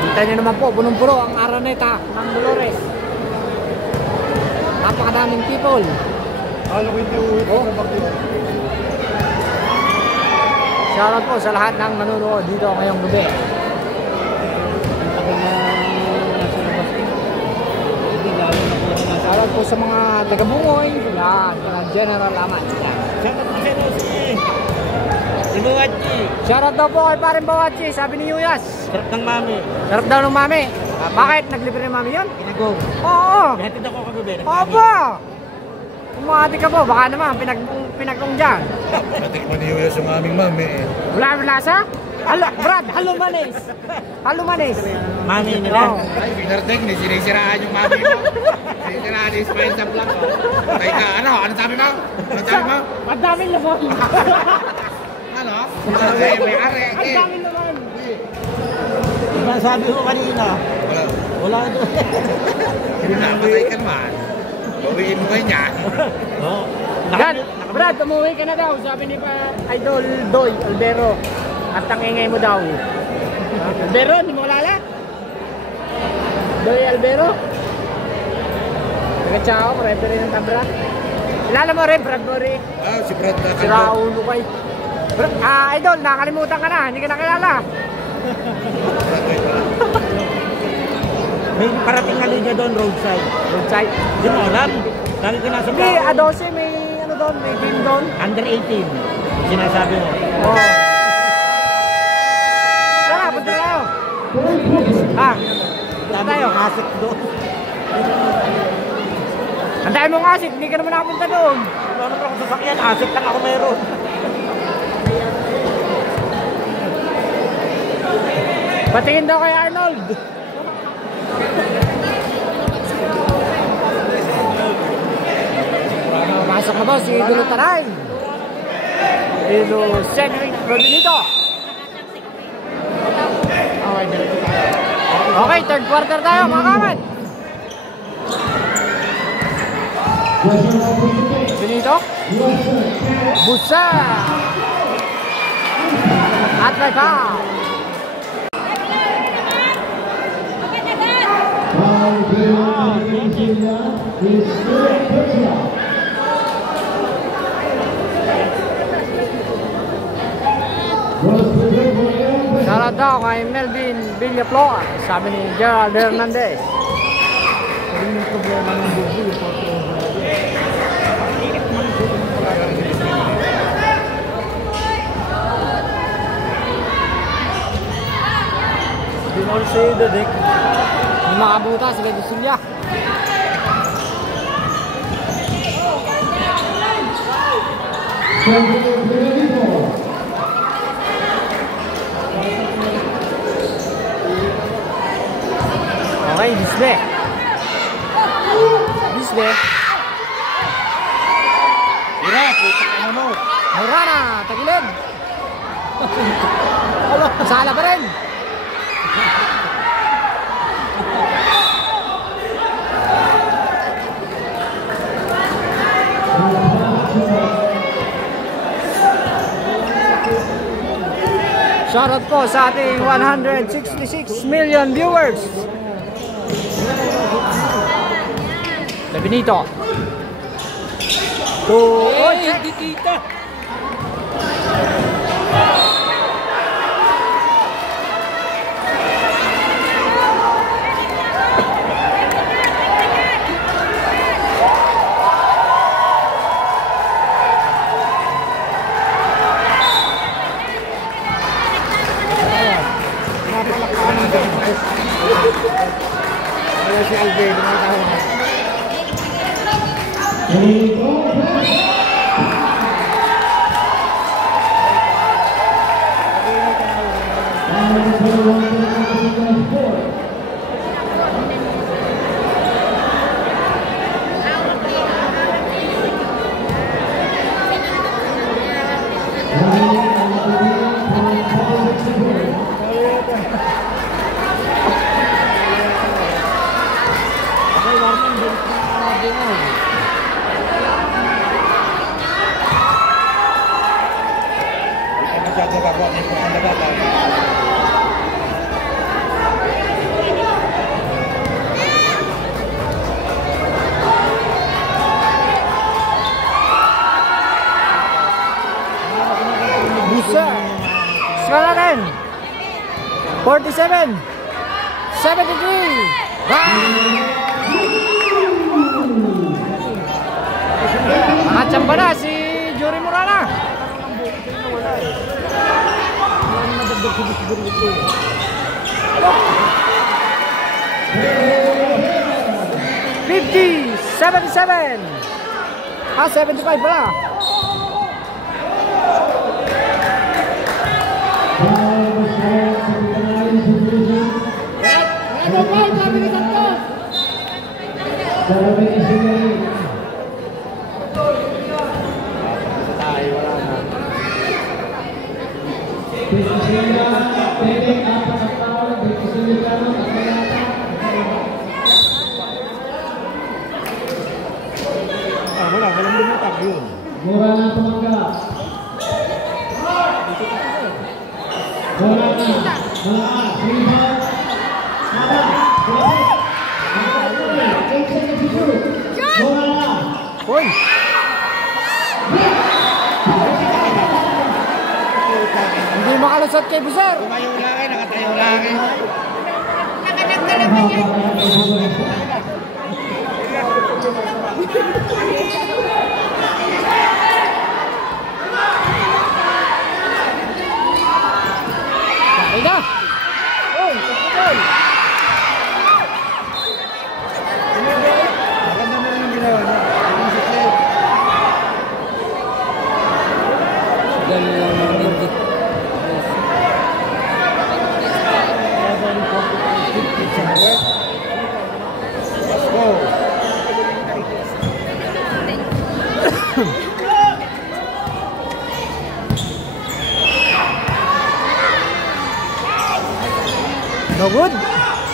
Kita nyo naman po, punong-puno ang Araneta ng Dolores. Napakadaming people. Shoutout po sa lahat ng nanonood dito ngayong gabi. Shoutout po sa mga taga-Bungoy, lahat ng General Aman. Shoutout daw po kay Paring Bawachi, sabi ni Yuyas. Sarap ng mami. Sarap daw ng mami. Bakit? Naglibre ng mami yun? Pinagong. Oo. Nahatid ako kagabi. Opo. Umati ka po, baka naman pinagkong dyan. Natikman ni Yuyas yung aming mami eh. Wala lasa? Brad, halumanis. Halumanis. Mami nila. Ay, pinartek ni sinisiraan yung mami mo. Sinisiraan yung spine sa vlog ko. Tay ka, ano sabi mo? Ano sabi mo? Ang daming laman. Ano? May ari. Ang daming laman. Sabi ko kanina. Wala. Wala doon. Napatay ka naman. Bawiin mo kayo niyan. Oo. Brad, umuwi ka na daw. Sabi ni pa Idol Doy Albero. At ang ingay mo daw. Albero, hindi mo kilala? Doy Albero? Taga-Chao, referee ng Tabra. Kilala mo rin, Brad Mori. Ah, si Brad na. Si Raulo kay. Idol, nakalimutan ka na. Hindi ka nakilala. May parating nga linya doon, roadside. Roadside. Hindi mo alam. Lagi ka nasa Hindi, A12 may ano doon, may game doon. Under 18. Sinasabi mo. Oo. Tara, punta tayo. Ha? Punta tayo. Asik doon. Ang dami mong asik, hindi ka naman nakapunta doon. Ano pa ako sasakyan? Asik lang ako meron. Patingin daw kay Arnold. Masok na ba si Idolo Taray? Idolo Cedric Rodinito. Okay, third quarter tayo mga kaman. Rodinito. Busa. At may foul. Was daw kay Melvin Villaflor, sabi ni Gerald Hernandez. Yung problema ng buhay, yung photo. Binol si Dedek. Makabuta si Lady Silya. Okay, Disbe. Disbe. Tira, putak na mo. Morana, tagilid. Sala pa rin. Shoutout po sa ating 166 million viewers. Benito. Di kita. Kaya si Alvin, nakatawa. Skala natin 47 73. Nakachamba na si Jory Morana. 50-77. 75 pala. Walang lumitak yun. Mura na tumanggap. Mura na. Hoy! Hindi makalusot kay Buser. Tumayo lang, nakatayo lang. Ay na! Oh, tutulol! Maganda mo yung ginawa niya. Galing lang ng hindi. Let's go. No good.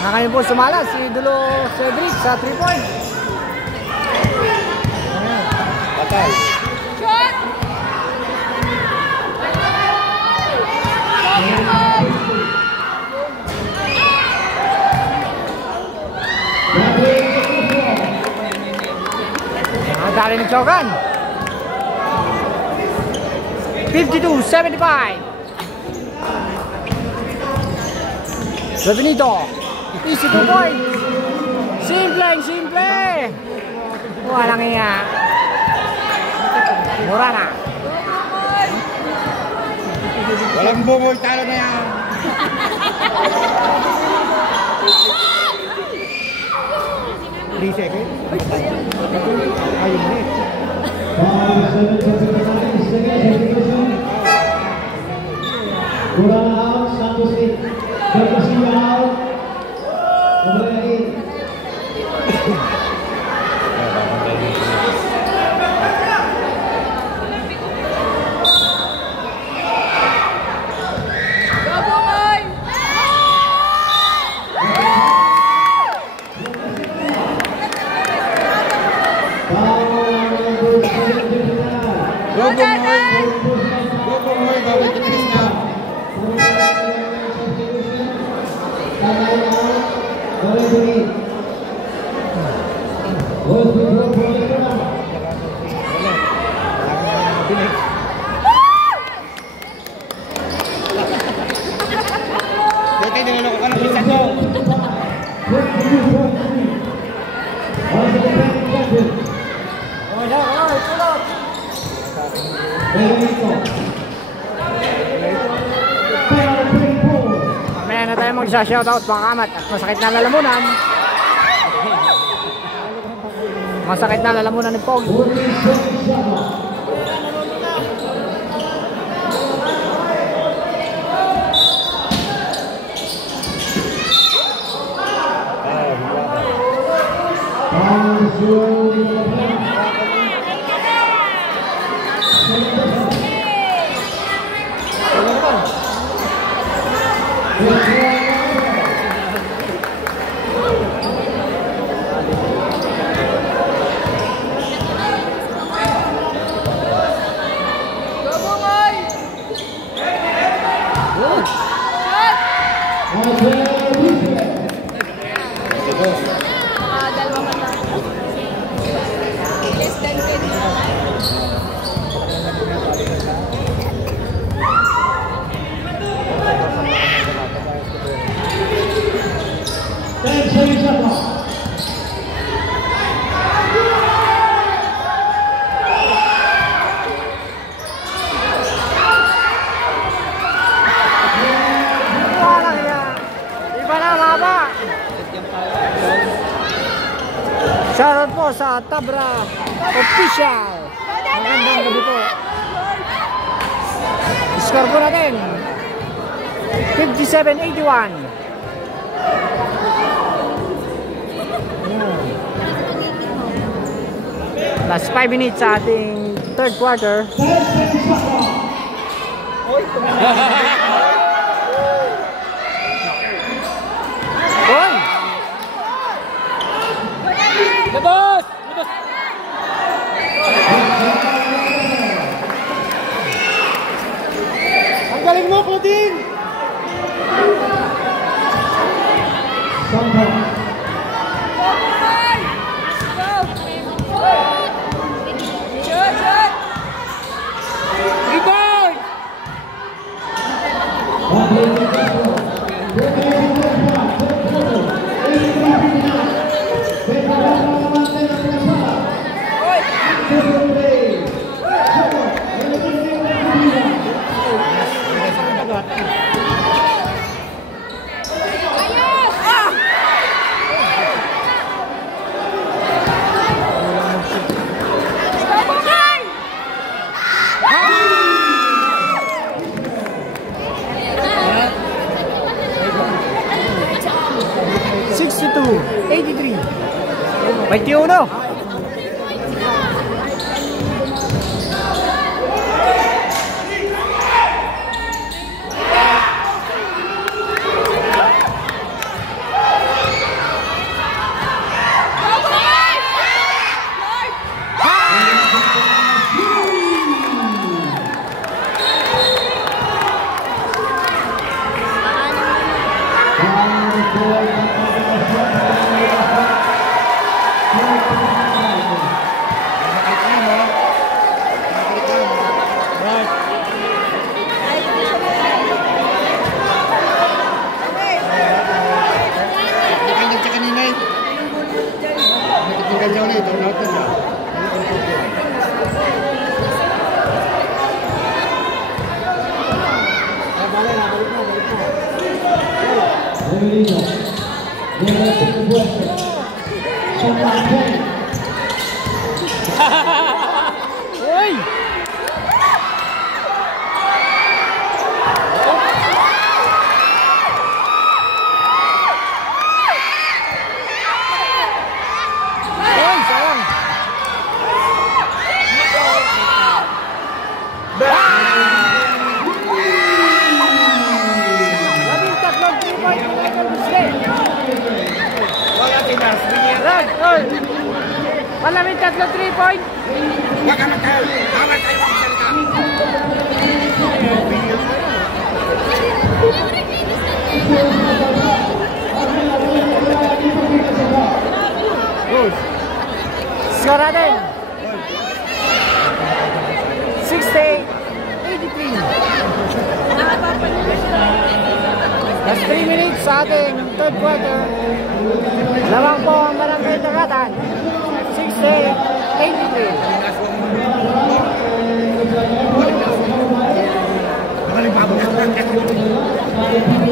Nakain po sumala si Dulo Cedric sa 3 point. Patay. Nakadali ng Chogan. 52-75. Benito. Easy to point. Simple. Walang iya. Mura na. Walang bumoy, talo na yan. Three seconds. Ayun na eh. Kurang out, Santos 8. Berkasih out. Kembali. Bumoy, babalik ka tigas na. Dati niloloko ka ng pinsan nyo. Mamaya na tayo magsa-shoutout mga kamat at masakit na lalamunan. Masakit na lalamunan ni Pogi. Shoutout po sa Tabra Official. Magandang gabi po. Score po natin 57-81. Last 5 minutes sa ating third quarter. Oy! Labas! Ang galing mo, Claudine! Rebound! May tiuno. Thank you. Benito. Viene el segundo puesto. Champagne. Uy! Uy, sayang. Labing tatlong 3-point ni Michael Busquets. Wala tinas, bigyan. Rag, oy. Malamig tatlong 3-point. Huwag ka magtayo. Bawal tayo magsalita. Good. Score natin. 60-83. Last 3 minutes sa ating third quarter. Lamang po ang Barangay Dagatan. 60-83.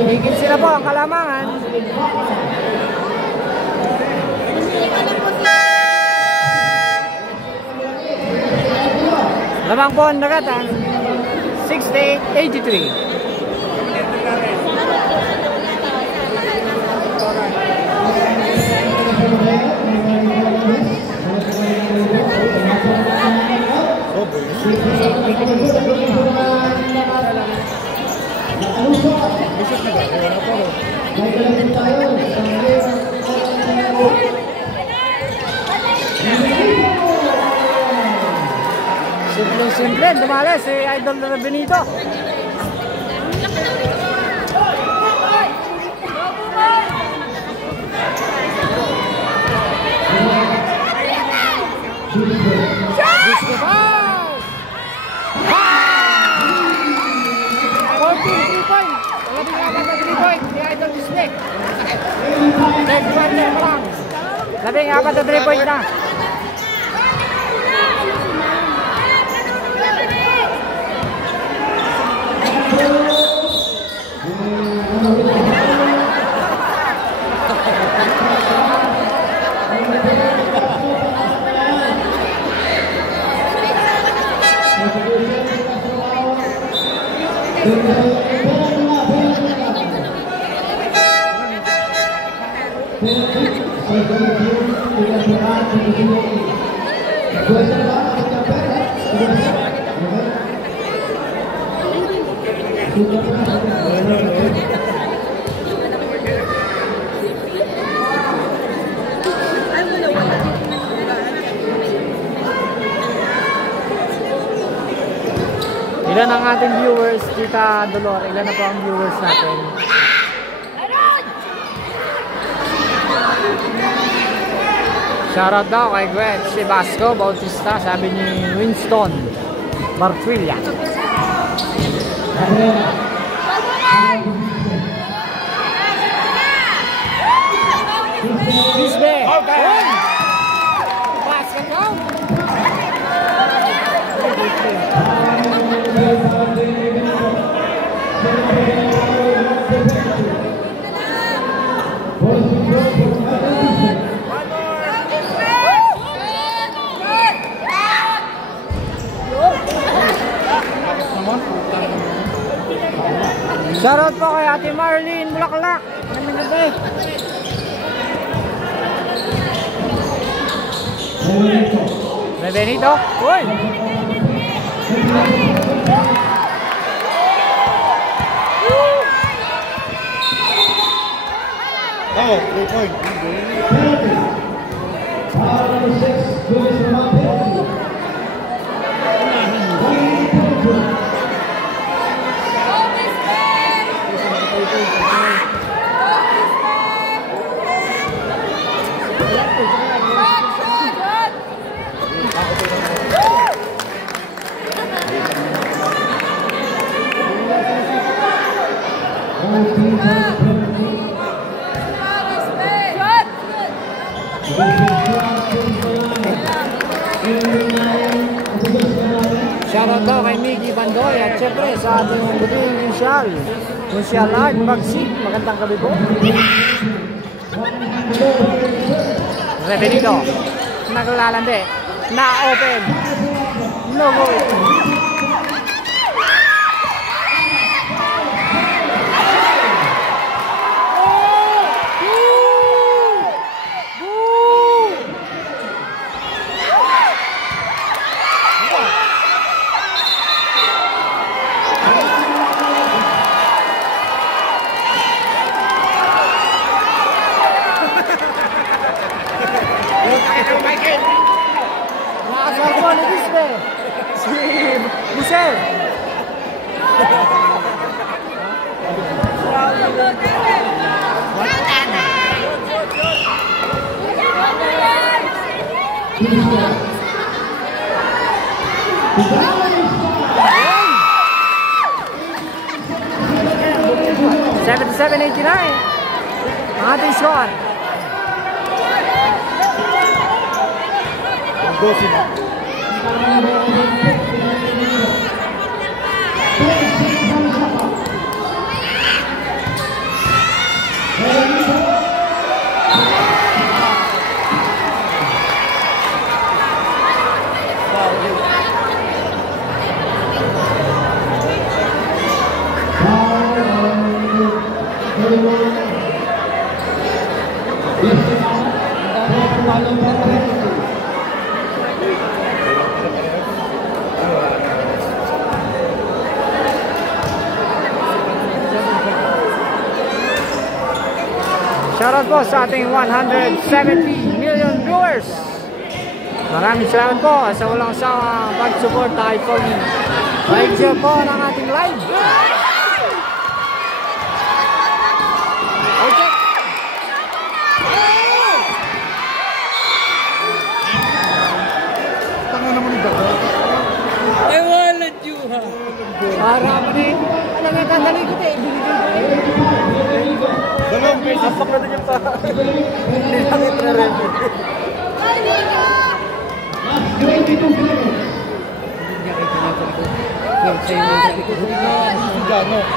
Higit sila po ang kalamangan. Lamang po ang Dagatan. 60-83. Simple, dumali si Idol na Benito. Gusto ba? 14 3-point. Labing apat na 3-point si Idol Bisnek. Third quarter pa lang. Labing apat na 3-point na. Ilan ang ating viewers, Tita Dolor? Ilan na po ang viewers natin? Shoutout daw kay Gwen Sebasco Bautista, sabi ni Winston Martwilla. Bisbe! Okay! Basket down! Shoutout po kay Ate Marlene Bulaklak. Namin gabi. Benito. Uy! Oh, 3-point. Shoutout daw kay Mickey Bandoy at syempre sa ating buting initial. Initial Art Magsik. Magandang gabi po. Revenito. Naglalande. Na-open. No goal. Nakasarbo ni Disbe. Si Michelle. $77.89 ang ating score. Shoutout po sa ating 170 million viewers. Maraming salamat po sa walang sawang pag-support kay Pogi. Like share po ng ating live. Okay. Tanga naman yung bago. I wanted you, ha? Para mo din. Alam nga dadali ko eh. Binigay ko eh. Dalawang beses. Apak na din yung pa. Hindi lang itra-red.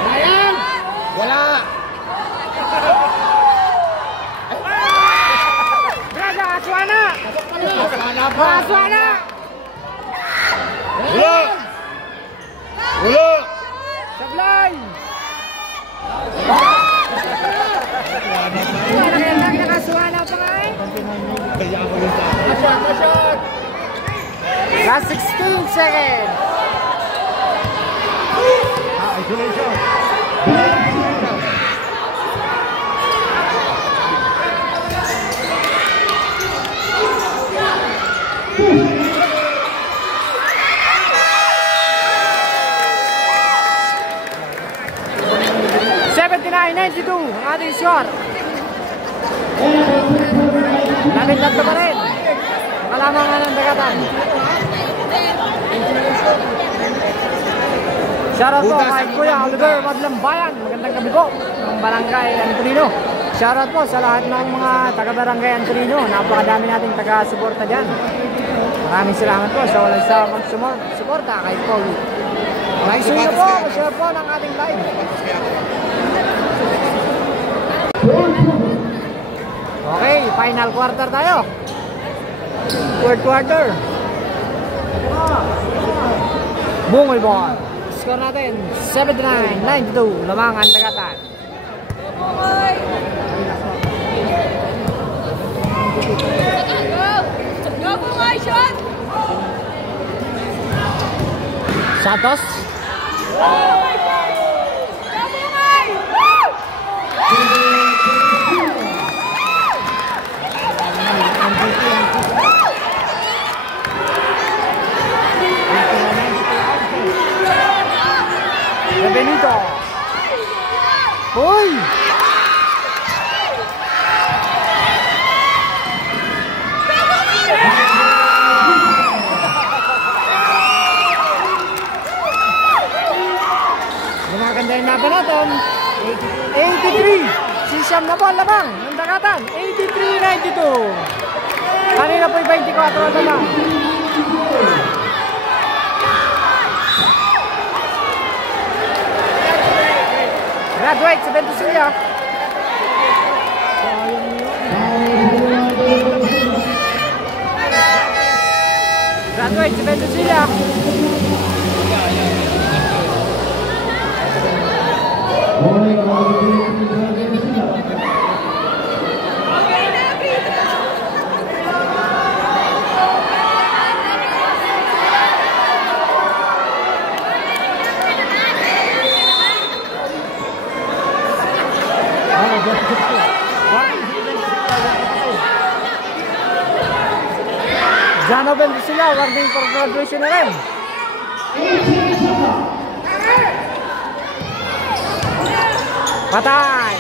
Ayan! Wala! Braga, Aswana! Aswana! Wala! Wala! Sablay! Wala kaya lang nakaswana pa nga eh. Kaya ako yung sa Last 16 seconds. isolation. $79.92 ang ating score. Labing-tatlo pa rin. Kalamangan ng dagatan. Shoutout po kay Kuya Oliver Madlambayan. Magandang gabi po ng Barangay Antonino. Shoutout po sa lahat ng mga taga-Barangay Antonino. Napakadami nating taga-suporta dyan. Maraming salamat po sa walang sa mag-suporta kay Pogi. Like-share po, share po ng ating live. Okay, final quarter tayo. Third quarter. Bungol ball. Score natin 79-92. Lamangan dagatan. Santos. Benito. Uy! Gumaganda yung laban natin. 83. Si Siyam na po lamang. Ang dagatan. 83-92. Kanina po'y 24 lamang. Ventusilia. Graduate si Ventusilia. Jano Ventusilia, warning for graduation na rin. Patay!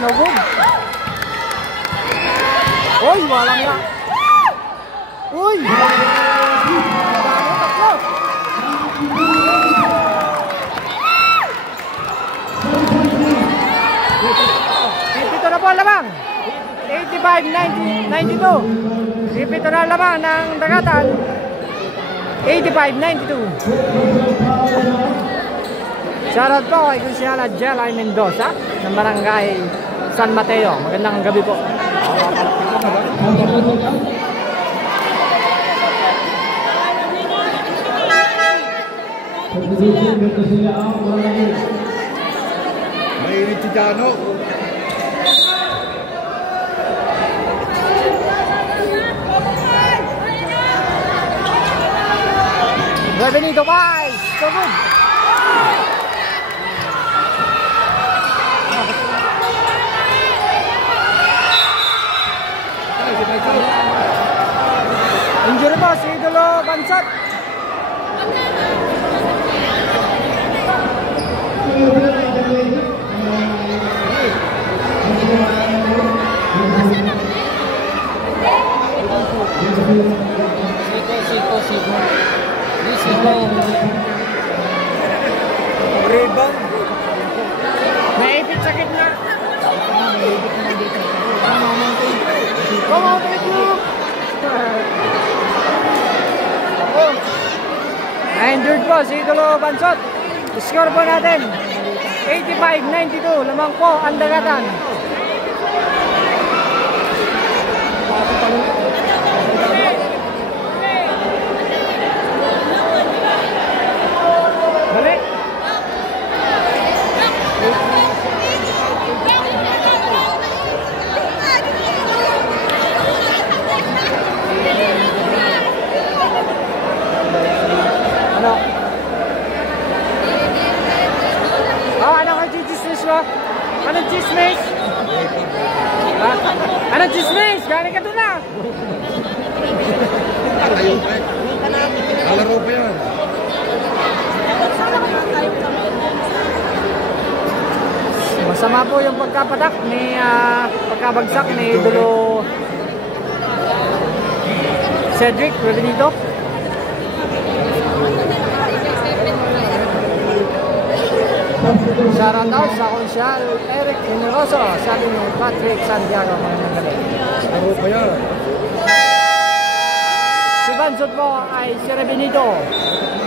No good. Uy, walang nga. Uy! Tatlo. Ito na po ang lamang. 85-92. Ito na ang lamang ng Dagatan. 85-92. Shoutout po kay Consiala Jelay Mendoza ng Barangay San Mateo. Magandang gabi po. Mainit si Jano. Benito guys, so good. Injury po si Idolo Bansat. Rebound. Naipit sa gitna. Na-injured po si Idolo Bansot. Score po natin 85-92. Lamang po ang Dagatan. Balik. Ano? Oh, ano ka chismis mo? Anong chismis? Anong chismis? Galing ka doon na. Tayo pa eh. Lalaro pa yan. Masama po yung pagkapatak ni pagkabagsak ni Idolo Cedric Benito. Shoutout out sa Consial Eric Generoso, sabi ni Patrick Santiago. Laro pa yan. Si Bansot po ay si Benito.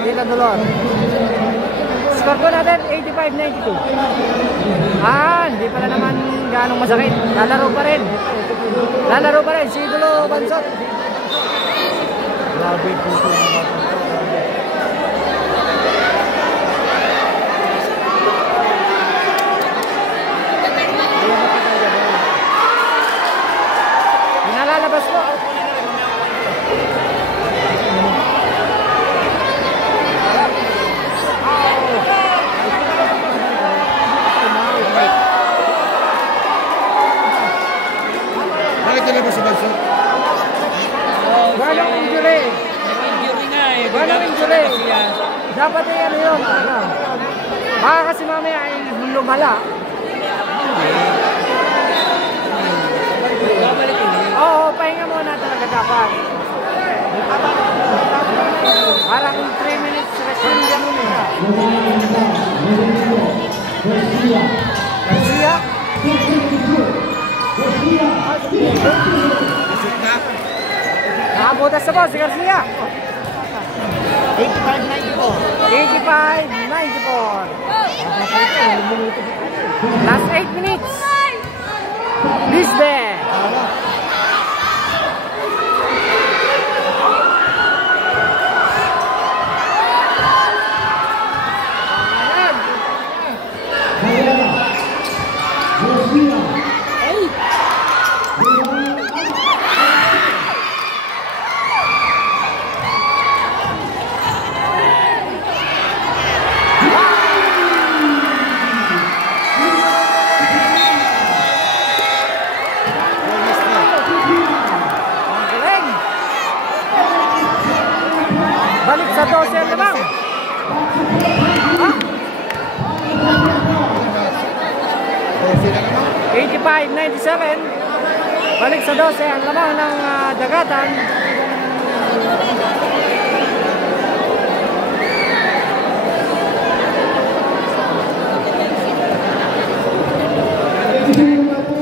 Dila Dolor. Score po natin 85-92. Hindi pala naman ganong masakit. Lalaro pa rin. Lalaro pa rin si Idolo Bansot. Grabe po ito. Nalalabas po. Bakit nilabas si Banso? Walang injury. Injury nga eh. Walang injury. Dapat ay ano yun. Baka kasi mamaya ay lumala. Oo, pahinga muna talaga dapat. Parang 3 minutes rest yan muna. Garcia? Isip na. Nakabutas na po si Garcia. 85-94. Last 8 minutes. Bisbe. Balik sa 12 ang lamang. Ha? 85-97. Balik sa 12 ang lamang ng Dagatan.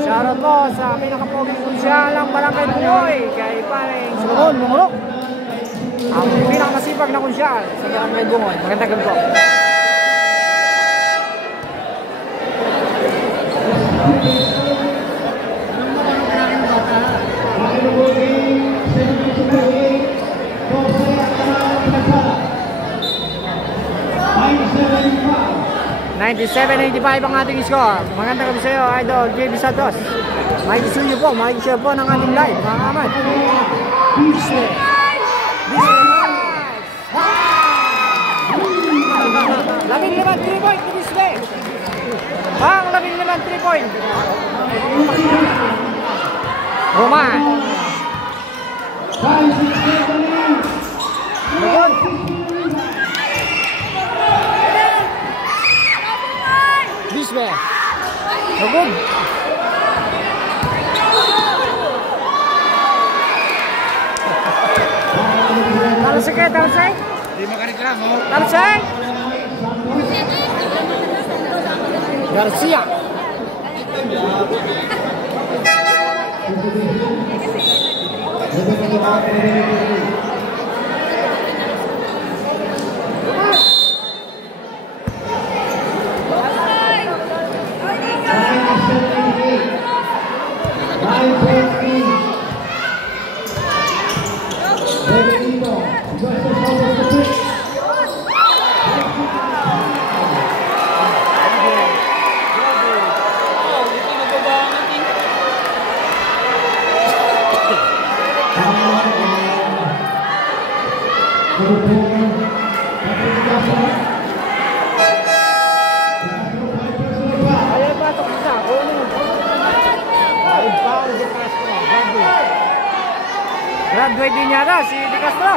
Shoutout po sa pinakapoging kunsyalang Barangay Bunoy kay Paring Solomon Mungurok. Ang pinakamasipag na kunsyal sa Barangay Bungoy. Magandang gabi po. $97-85 ang ating score. Magandang gabi sa iyo, Idol JB Santos. Makikisuyo po ng ating live, mga kamat. Labing naman 3 point to this way. Ang labing naman 3 point. Roman. Good. This way. So good. Talusay. Di makareklamo. Talusay. Garcia. Graduate din yata si De Castro.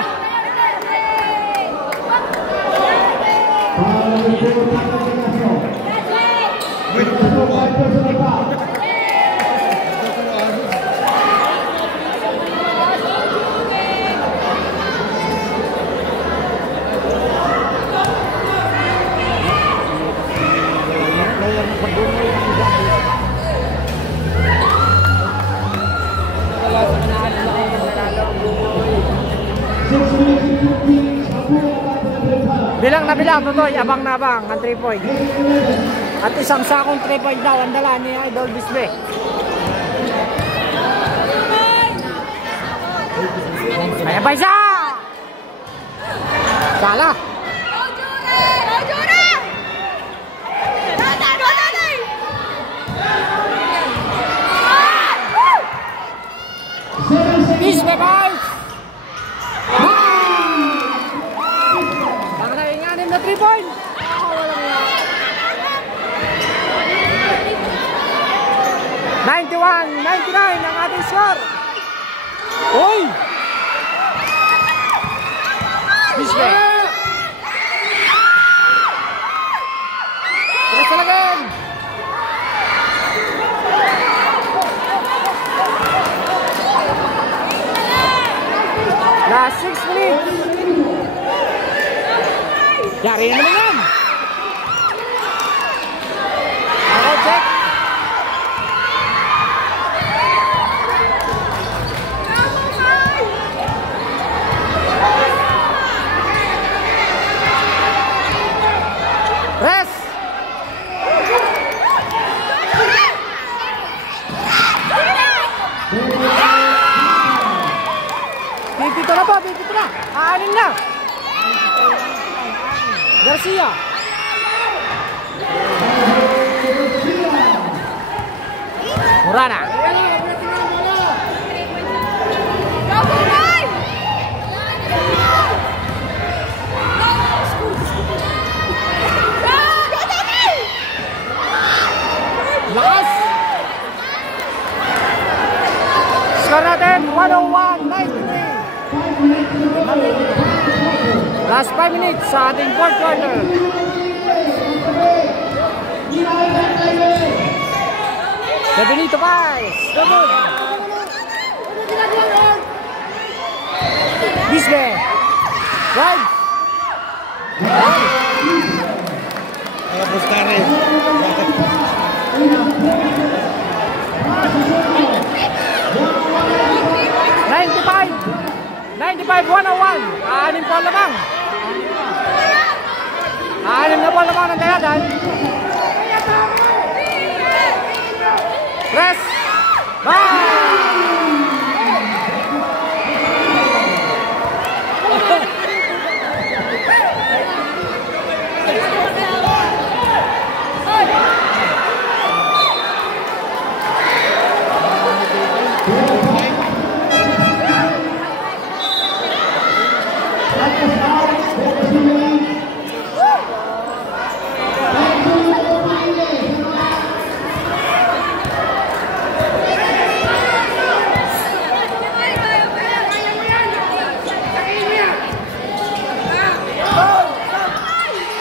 Bilang na bilang, Totoy, abang na abang ang 3 point. At isang sakong 3 point daw ang dala ni Idol Bisbe. Kaya pa isa! Sala! Bisbe boys! Na 3 point. 91-99 ang ating score. Uy! Bisbe. Terus talagan. Last 6 minutes. Yari naman yan. Ako, check. Rest. Garcia. Murana. Lakas. Score natin 101-93. Last 5 minutes sa ating fourth quarter. The Benito Pies. Bisbe. Right. Mga postare. 95-101. Anim po lamang. Anim na po lamang ng Dayatan. Press. Bye!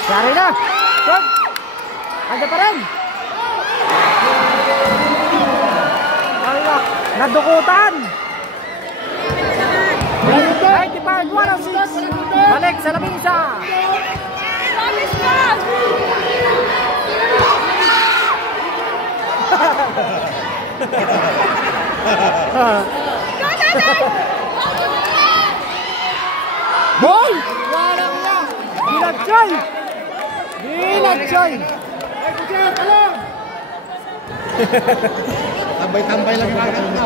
Sari na. Good. Ada pa rin. Allah, nadukutan. 95-106. Balik sa labing isa. Boy! Walang niya. Ginatsoy! Ginatsoy! Tambay-tambay lang yung agad na.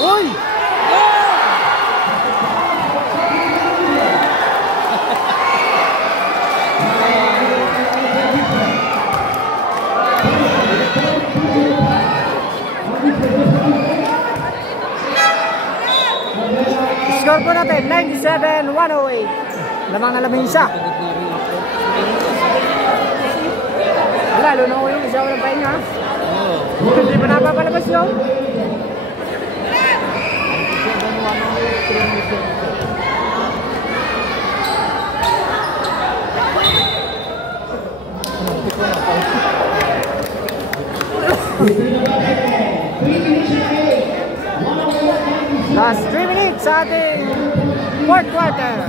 Uy! Score po natin 97-108. Lamang na lamang isa. Lalo na ko yung isa walang pahinga. Hindi pa napapalabas yun. Last 3 minutes sa ating fourth quarter.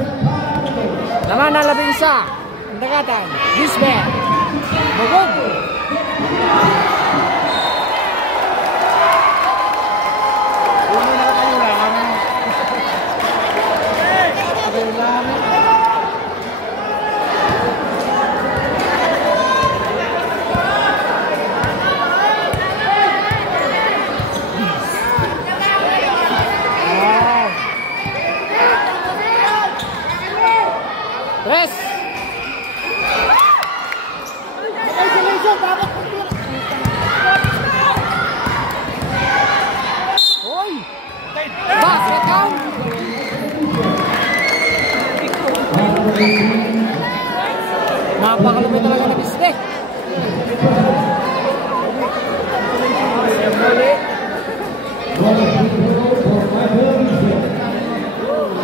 Naman na labing isa. Dagatan. Bisbe. Bugog. Press. Oy! Basket count. Napakalumi talaga ng bistek. Muli.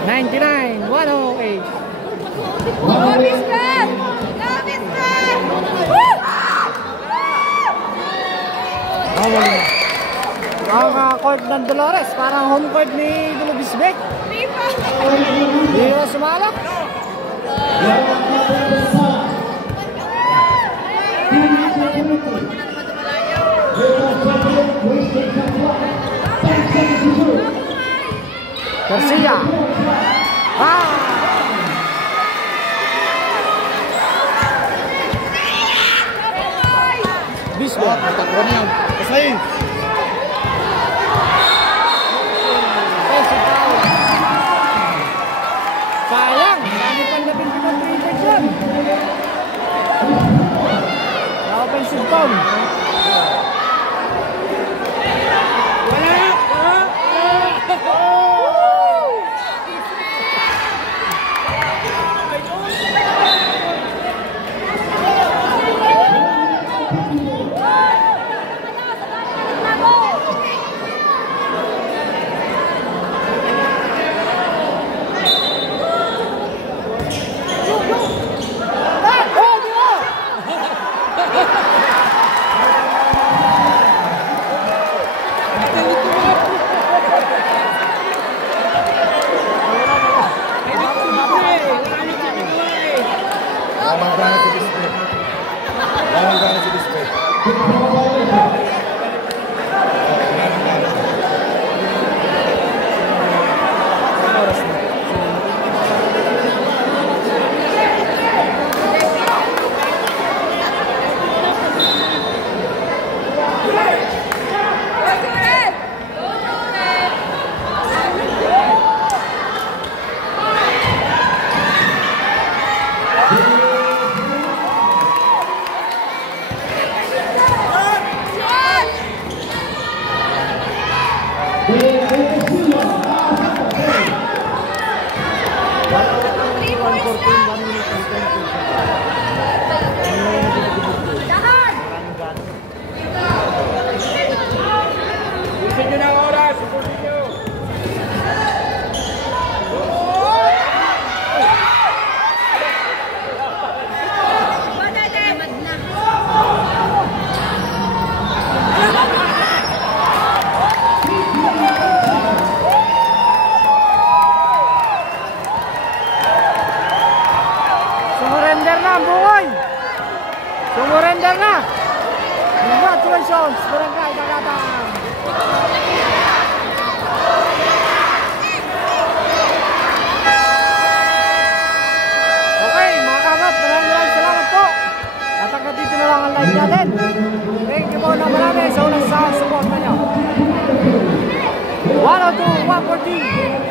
99-108. Love is bad! Love is bad! Woo! Ang court ng Dolores, parang home court ni Dulubisbek. Hindi na sumalak. Garcia. Bisbe, takbo niya. Kasayin. offensive foul. Sumurrender na ang buhay! Sumurrender na! Congratulations! Barangay Dagatang! Okay, mga kabat, maraming salamat po! At hanggang dito na lang ang live natin. Thank you po na marami sa unang sa support na nyo. 102, 140!